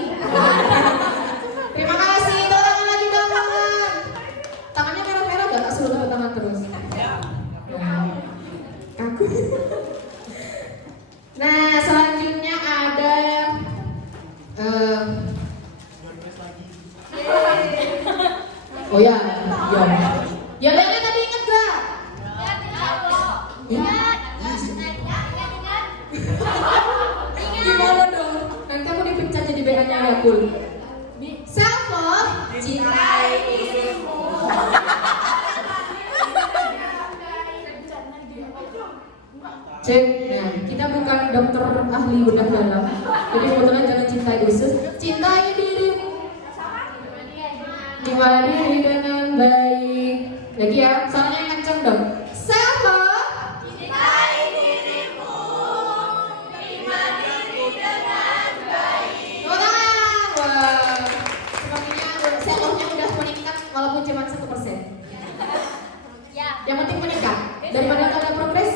Terima kasih. Tangan lagi dong, tangan. Tangannya merah-merah gak? Tak suruh tepuk tangan terus. Aku. Nah, selanjutnya ada oh ya, ya Lele tadi inget gak? Gimana dong? Nanti aku dipecat jadi BA-nya Yakult. Self love, cintai dirimu. Cek, nah, kita bukan dokter ahli bedah dalam. Jadi kebetulan jangan cintai usus, cintai dirimu. Dimana diri dengan baik. Lagi ya, soalnya yang kenceng dong. Self love, Daripada nggak ada progres,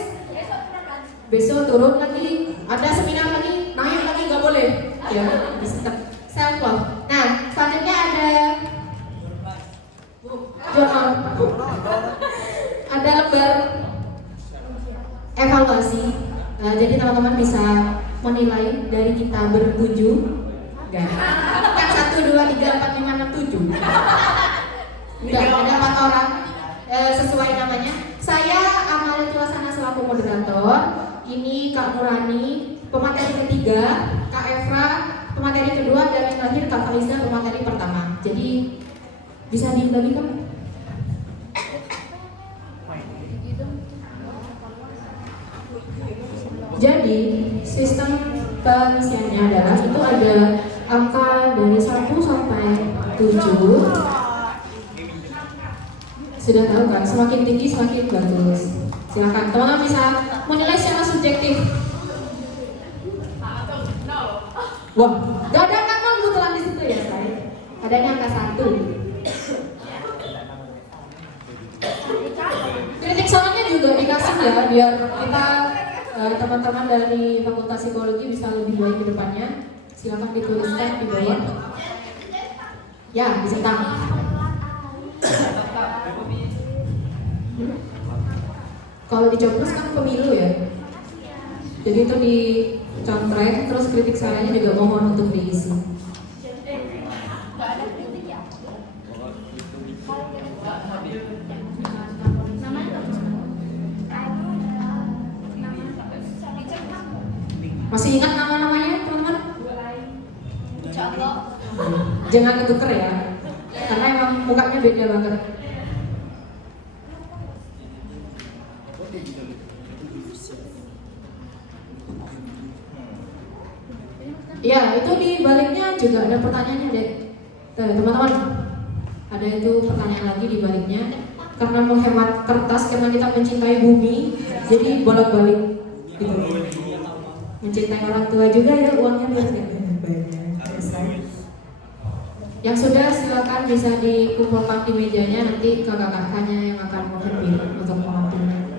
besok turun lagi, ada seminar lagi, naik lagi nggak boleh. Ya, tetap self love. Nah, selanjutnya ada jurnal, ada lembar evaluasi. Nah, jadi teman-teman bisa menilai dari kita bertujuh, kan 1, 2, 3, 4, 5, 6, 7. Udah ada 4 orang sesuai namanya. Saya Amalia Tilasana selaku moderator. Ini Kak Nurani pemateri ketiga, Kak Evra pemateri kedua, dan yang terakhir Kak Faiza pemateri pertama. Jadi bisa dibagikan. Jadi sistem pengisiannya adalah itu ada angka dari 1 sampai 7. Sudah tahu kan, semakin tinggi semakin bagus. Silakan teman-teman bisa menilai secara subjektif. Wah, gak ada angka 0 kebetulan di situ ya saya. Adanya angka 1. Kritik sarannya juga dikasih ya, biar kita teman-teman dari Fakultas Psikologi bisa lebih baik ke depannya. Silakan dituliskan di bawah. Ya, dicetak. Kalau dicoblos kan pemilu ya. Jadi itu dicontrek, terus kritik sarannya juga mohon untuk diisi. Masih ingat nama-namanya teman-teman? Jangan ketuker ya, karena emang mukanya beda banget. Ya, itu di baliknya juga ada pertanyaannya deh, teman-teman. Ada itu pertanyaan lagi di baliknya. Karena menghemat kertas, karena kita mencintai bumi, jadi bolak-balik gitu. Mencintai orang tua juga ya, uangnya biar nggak banyak. Yang sudah silakan bisa dikumpulkan di mejanya, nanti kakak-kakaknya yang akan mengambil untuk mengambilnya.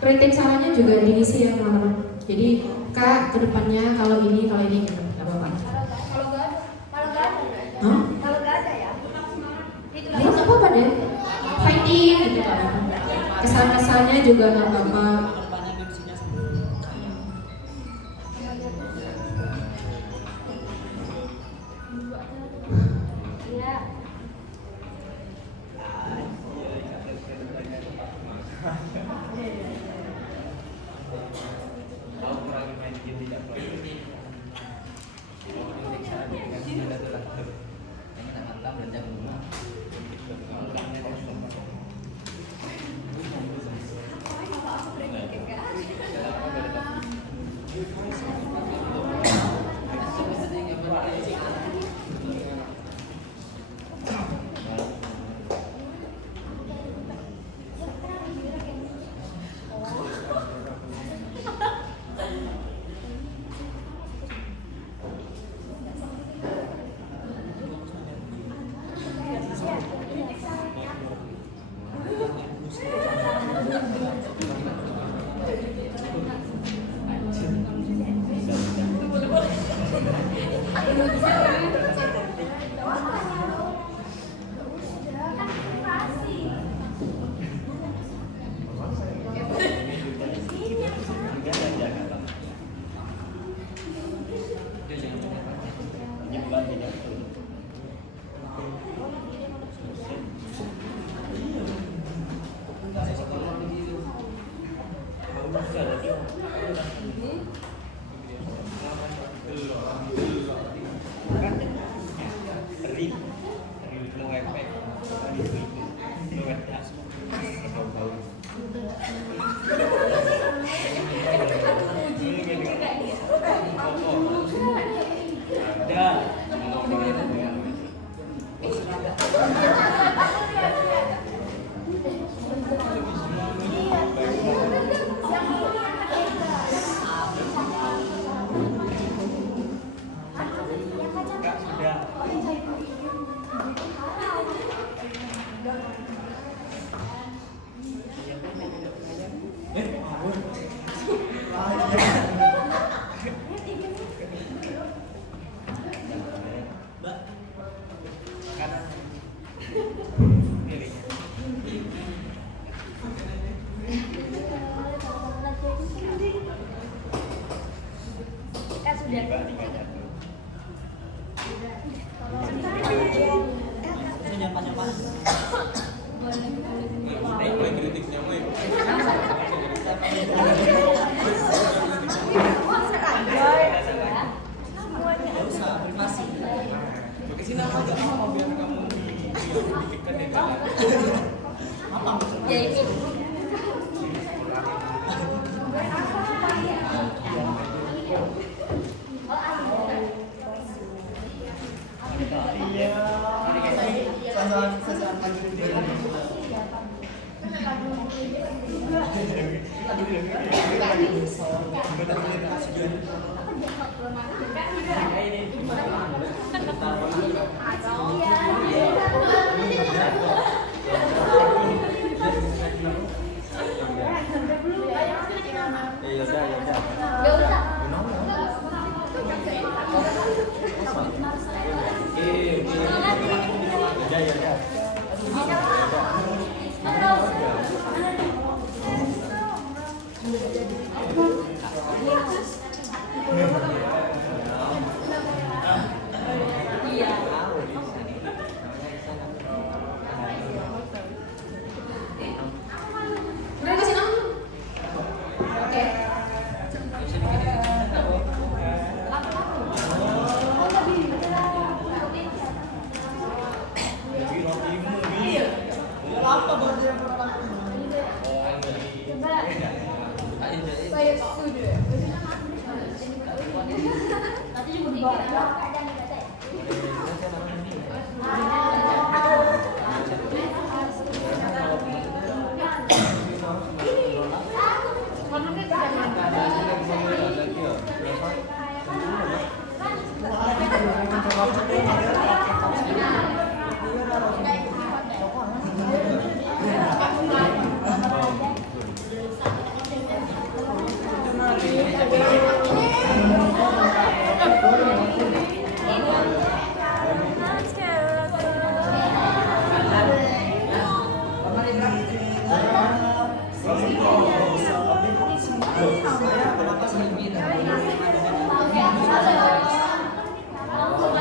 Kritik sarannya juga diisi ya teman-teman. Jadi Kak, kedepannya kalau ini gitu, nggak apa-apa. Kalau nggak ada ya. Ya nggak apa-apa deh. Fighting gitu kan. Kesan-kesannya juga nggak apa-apa.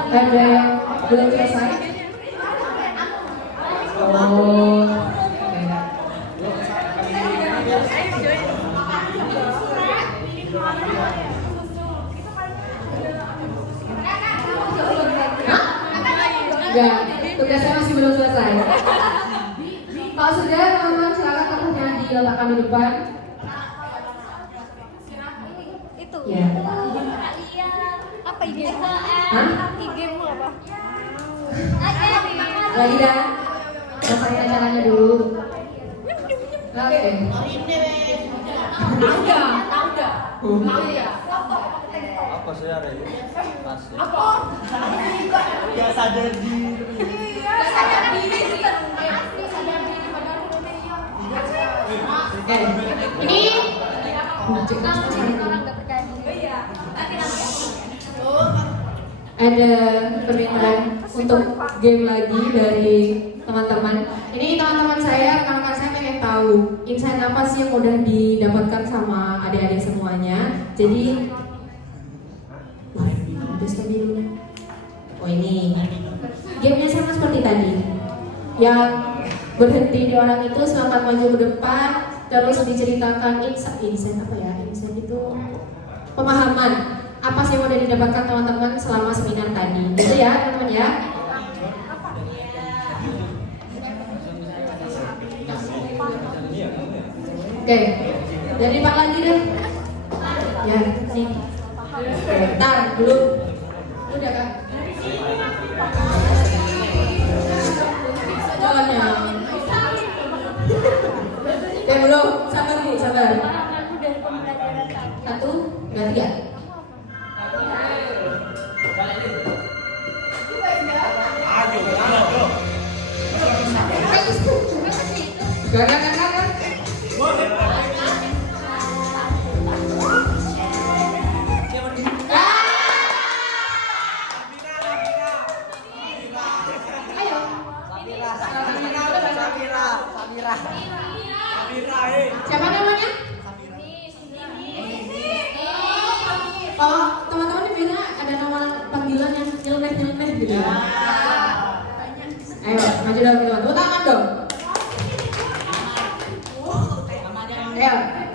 Ada yang belum selesai? Oh, enggak, tugasnya masih belum selesai. Kalau sudah, teman-teman silakan kertasnya diletakkan di depan. Itu. Ya. Apa ini? IG-mu apa? Lagi dah. Selesai acaranya dulu. Oke. Apa sih ada ini? Apa? Gak sadar diri. Ini ada permintaan untuk game lagi dari teman-teman. Ini teman-teman saya, rekan-rekan saya pengen tahu insight apa sih yang udah didapatkan sama adik-adik semuanya. Jadi, oh ini gamenya sama seperti tadi. Yang berhenti di orang itu selamat maju ke depan, terus diceritakan insight apa ya? Insight itu pemahaman apa sih yang udah didapatkan teman-teman selama seminar tadi, gitu ya teman-teman ya. Oke, dari Pak lagi deh. Ya, nih. Bentar, belum. Udah kan? Jalannya. Oke, belum. Sabar Bu, sabar. Satu, ganti ya. Gak. Siapa namanya? Oh, teman-teman ini bilang ada nama panggilan yang nyeleneh gitu ya. Ayo, maju dong teman-teman. Tepuk tangan dong. Ayo,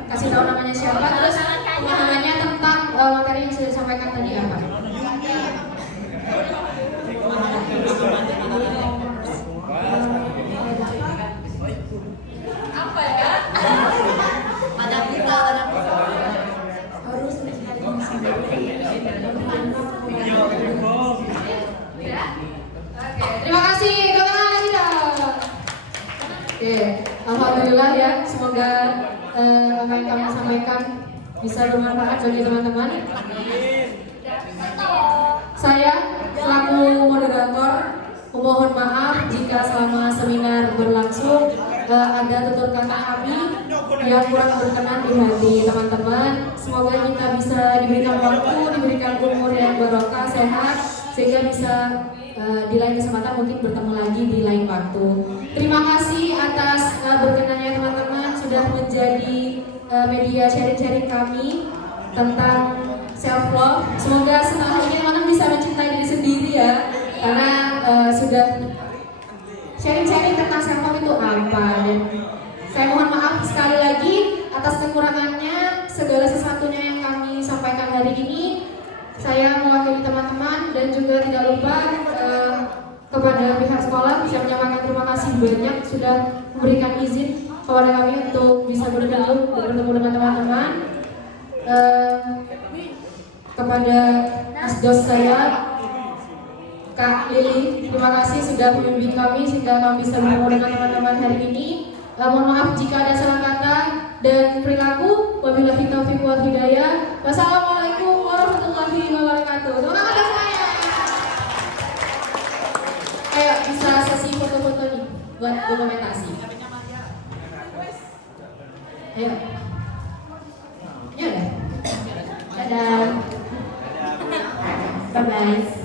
kasih tahu namanya siapa, terus pemahamannya tentang materi yang sudah disampaikan tadi apa? Apa ya? Harus terima kasih, doa kita. Oke, alhamdulillah ya, semoga apa yang kami sampaikan bisa bermanfaat bagi teman-teman. Saya selaku moderator memohon maaf jika selama seminar berlangsung ada tutur kata kami yang kurang berkenan di hati teman-teman. Semoga kita bisa diberikan waktu, diberikan umur yang barokah, sehat, sehingga bisa di lain kesempatan mungkin bertemu lagi di lain waktu. Terima kasih atas berkenannya teman-teman sudah menjadi media sharing-sharing kami tentang self love. Semoga setelah ini teman-teman bisa mencintai diri sendiri ya, karena sudah sharing-sharing tentang self love itu apa. Dan saya mohon maaf sekali lagi atas kekurangannya, segala sesuatunya yang kami sampaikan hari ini. Saya mewakili teman-teman dan juga tidak lupa kepada pihak sekolah bisa menyampaikan terima kasih banyak sudah memberikan izin kepada kami untuk bisa bertemu dengan teman-teman. Kepada asdos saya Kak Lili, terima kasih sudah membimbing kami sehingga kami bisa bertemu dengan teman-teman hari ini. Mohon maaf jika ada salah kata dan perilaku. Wabillahi taufiq wal hidayah. Wassalamualaikum warahmatullahi wabarakatuh. Terima kasih semuanya. Ayo bisa sesi foto-foto nih buat dokumentasi. Ayo. Ya udah. Dadah. Bye bye.